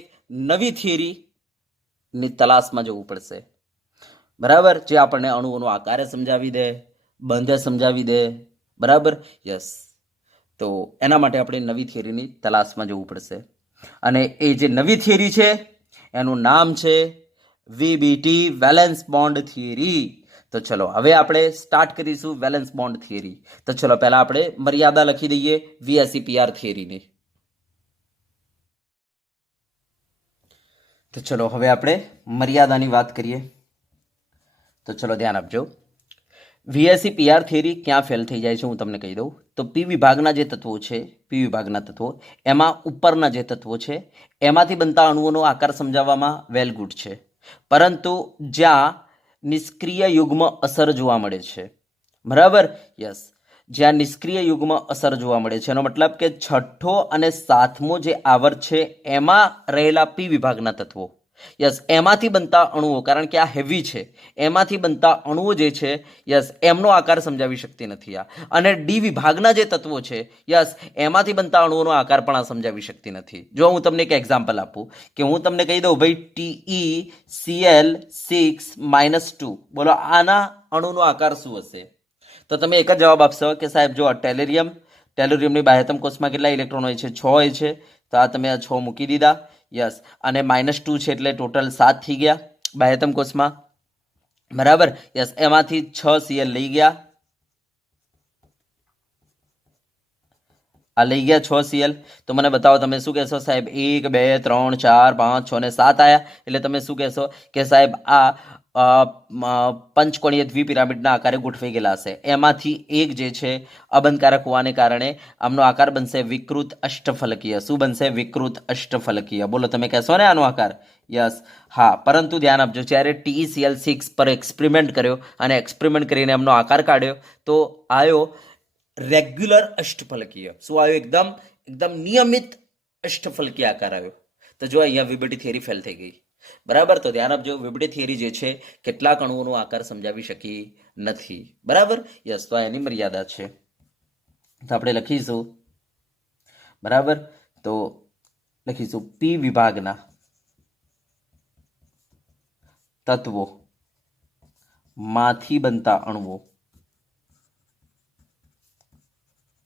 નવી થિયરીની તલાશમાં જવું પડશે. બરાબર? જે આપણને અણુઓનો આકાર સમજાવી દે, બંધ સમજાવી દે. બરાબર? યસ. તો એના માટે આપણે નવી થિયરીની તલાશમાં જવું પડશે. અને એ જે નવી થિયરી છે એનું નામ છે VBT, વેલેન્સ બોન્ડ થિયરી. તો ચલો હવે આપણે સ્ટાર્ટ કરીશું વેલેન્સ બોન્ડ થિયરી. તો ચલો પહેલા આપણે મર્યાદા લખી દઈએ VSEPR થિયરીની. તો ચલો હવે આપણે મર્યાદાની વાત કરીએ. તો ચલો ધ્યાન આપજો. VSEPR થિયરી ક્યાં ફેલ થઈ જાય છે હું તમને કહી દઉં. તો પી વિભાગના જે તત્વો છે, પી વિભાગના તત્વો, એમાં ઉપરના જે તત્વો છે એમાંથી બનતા અણુઓનો આકાર સમજાવવામાં વેલ ગુડ છે, પરંતુ જ્યાં નિષ્ક્રિય યુગ્મ અસર જોવા મળે છે. બરાબર? યસ. જ્યાં નિષ્ક્રિય યુગ્મ અસર જોવા મળે છે, એનો મતલબ કે 6થો અને 7મો જે આવર્ત છે એમાં રહેલા પી વિભાગના તત્વો, યસ, એમાંથી બનતા અણુઓ, કારણ કે આ હેવી છે, એમાંથી બનતા અણુઓ જે છે, યસ, એમનો આકાર સમજાવી શકતી નથી આ. અને ડી વિભાગના જે તત્વો છે, યસ, એમાંથી બનતા અણુઓનો આકાર પણ આ સમજાવી શકતી નથી. જો હું તમને એક એક્ઝામ્પલ આપું, કે હું તમને કહી દઉં ભાઈ TeCl6-2, બોલો આના અણુનો આકાર શું હશે? તો તમે એક જ જવાબ આપશો કે સાહેબ જો ટેલુરિયમની બાહ્યતમ કોષમાં કેટલા ઇલેક્ટ્રોન હોય છે? 6 હોય છે. તો આ તમે આ 6 મૂકી દીધા. યસ. અને -2 છે એટલે ટોટલ 7 થઈ ગયા બાહ્યતમ કોષમાં. બરાબર? યસ. એમાંથી 6 Cl લઈ ગયા. આ લઈ ગયા 6 Cl. તો મને બતાવો તમે શું કહેશો? સાહેબ 1, 2, 3, 4, 5, 6 ને 7 આયા, એટલે તમે શું કહેશો કે સાહેબ આ પંચકોણીય દ્વિપિરામિડના આકારે ગોઠવાઈ ગયેલા હશે. એમાંથી એક જે છે અબંધકારક હોવાને કારણે આમનો આકાર બનશે વિકૃત અષ્ટફલકીય. શું બનશે? વિકૃત અષ્ટફલકીય. બોલો તમે કહેશો ને આનો આકાર? યસ. હા, પરંતુ ધ્યાન આપજો, જ્યારે TeCl6 પર એક્સપેરિમેન્ટ કર્યો અને એક્સપેરિમેન્ટ કરીને એમનો આકાર કાઢ્યો તો આવ્યો રેગ્યુલર અષ્ટફલકીય. શું આવ્યો? એકદમ નિયમિત અષ્ટફલકીય આકાર આવ્યો. તો જો અહીંયા VBT થિયરી ફેલ થઈ ગઈ. બરાબર? તો ધ્યાન આપજો, VBT થિયરી જે છે કેટલાક અણુઓનો આકાર સમજાવી શકી નથી. બરાબર? યસ. તો એની મર્યાદા છે. તો આપણે લખીશું, બરાબર, તો લખીશું પી વિભાગના તત્વો માંથી બનતા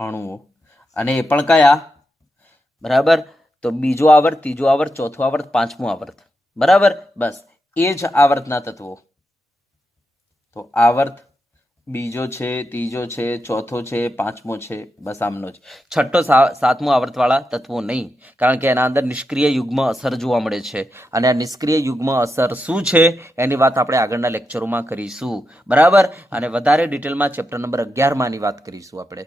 અણુઓ અને એ પણ કયા? બરાબર, તો બીજો આવર્ત, ત્રીજો આવર્ત, ચોથો આવર્ત, પાંચમો આવર્ત. બરાબર, બસ એ જ આવર્તના તત્વો. તો આવર્ત બીજો છે, ત્રીજો છે, ચોથો છે, પાંચમો છે, બસ આમનો જ. છઠ્ઠો સાતમો આવર્તવાળા તત્વો નહીં, કારણ કે એના અંદર નિષ્ક્રિય યુગ્મ અસર જોવા મળે છે. અને આ નિષ્ક્રિય યુગ્મ અસર શું છે એની વાત આપણે આગળના લેક્ચરોમાં કરીશું. બરાબર, અને વધારે ડિટેલમાં ચેપ્ટર નંબર 11માં આની વાત કરીશું આપણે,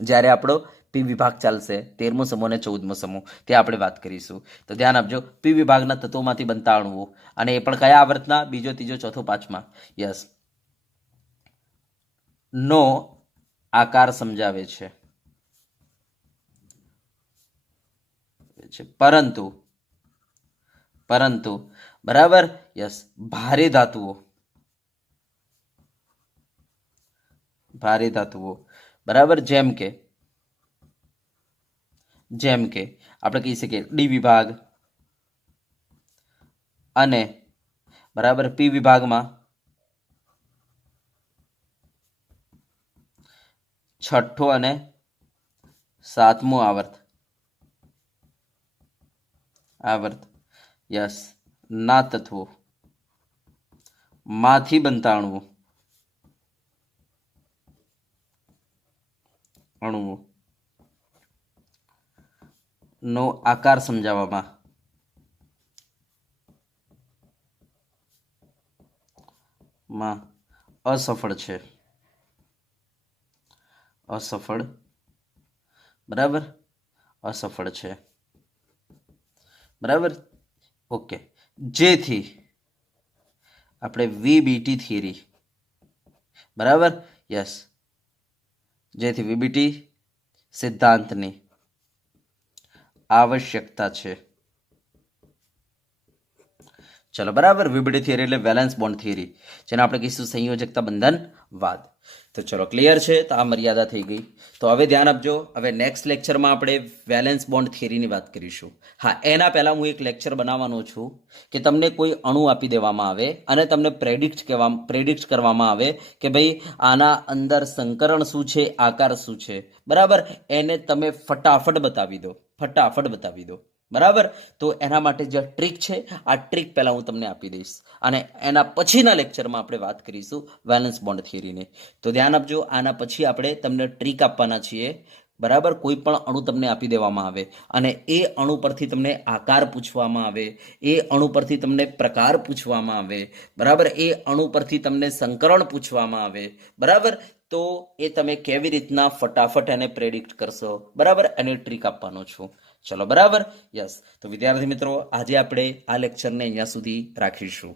જ્યારે આપણો પી વિભાગ ચાલશે, 13મો સમૂહ અને 14મો સમૂહ, તે આપણે વાત કરીશું. તો ધ્યાન આપજો, પી વિભાગના તત્વોમાંથી બનતા અણુઓ, અને એ પણ કયા આવર્તના? બીજો, ત્રીજો, ચોથો, પાંચમા. યસ, નો આકાર સમજાવે છે, પરંતુ બરાબર, યસ, ભારે ધાતુઓ બરાબર, જેમ કે આપણે કહી શકીએ ડી વિભાગ અને બરાબર પી વિભાગમાં છઠ્ઠો અને સાતમો આવર્ત યસ ના તત્વો માંથી બનતા અણુઓ નો આકાર સમજાવવામાં અસફળ છે. બરાબર, અસફળ છે. બરાબર, ઓકે. જેથી આપણે વીબીટી થિયરી, બરાબર, યસ, જેથી વીબીટી સિદ્ધાંતની આવશ્યકતા છે. ચલો, બરાબર, વીબીટી થિયરી એટલે વેલેન્સ બોન્ડ થિયરી, જેને આપણે કહીશું સંયોજકતા બંધનવાદ. તો ચલો, ક્લિયર છે? તો આ મર્યાદા થઈ ગઈ. તો હવે ધ્યાન આપજો, હવે નેક્સ્ટ લેક્ચરમાં આપણે વેલેન્સ બોન્ડ થિયરીની વાત કરીશું. હા, એના પહેલાં હું એક લેક્ચર બનાવવાનો છું કે તમને કોઈ અણુ આપી દેવામાં આવે અને તમને પ્રેડિક્ટ કરવામાં આવે કે ભાઈ આના અંદર સંકરણ શું છે, આકાર શું છે. બરાબર, એને તમે ફટાફટ બતાવી દો. બરાબર, તો એના માટે જે ટ્રીક છે, આ ટ્રીક પહેલાં હું તમને આપી દઈશ, અને એના પછીના લેક્ચરમાં આપણે વાત કરીશું વેલેન્સ બોન્ડ થિયરીની. તો ધ્યાન આપજો, આના પછી આપણે તમને ટ્રીક આપવાના છીએ. બરાબર, કોઈ પણ અણુ તમને આપી દેવામાં આવે અને એ અણુ પરથી તમને આકાર પૂછવામાં આવે, એ અણુ પરથી તમને પ્રકાર પૂછવામાં આવે, બરાબર, એ અણુ પરથી તમને સંકરણ પૂછવામાં આવે, બરાબર, તો એ તમે કેવી રીતના ફટાફટ એને પ્રેડિક્ટ કરશો. બરાબર, એની ટ્રીક આપવાનો છું. ચલો, બરાબર, યસ. તો વિદ્યાર્થી મિત્રો, આજે આપણે આ લેક્ચરને અહીંયા સુધી રાખીશું.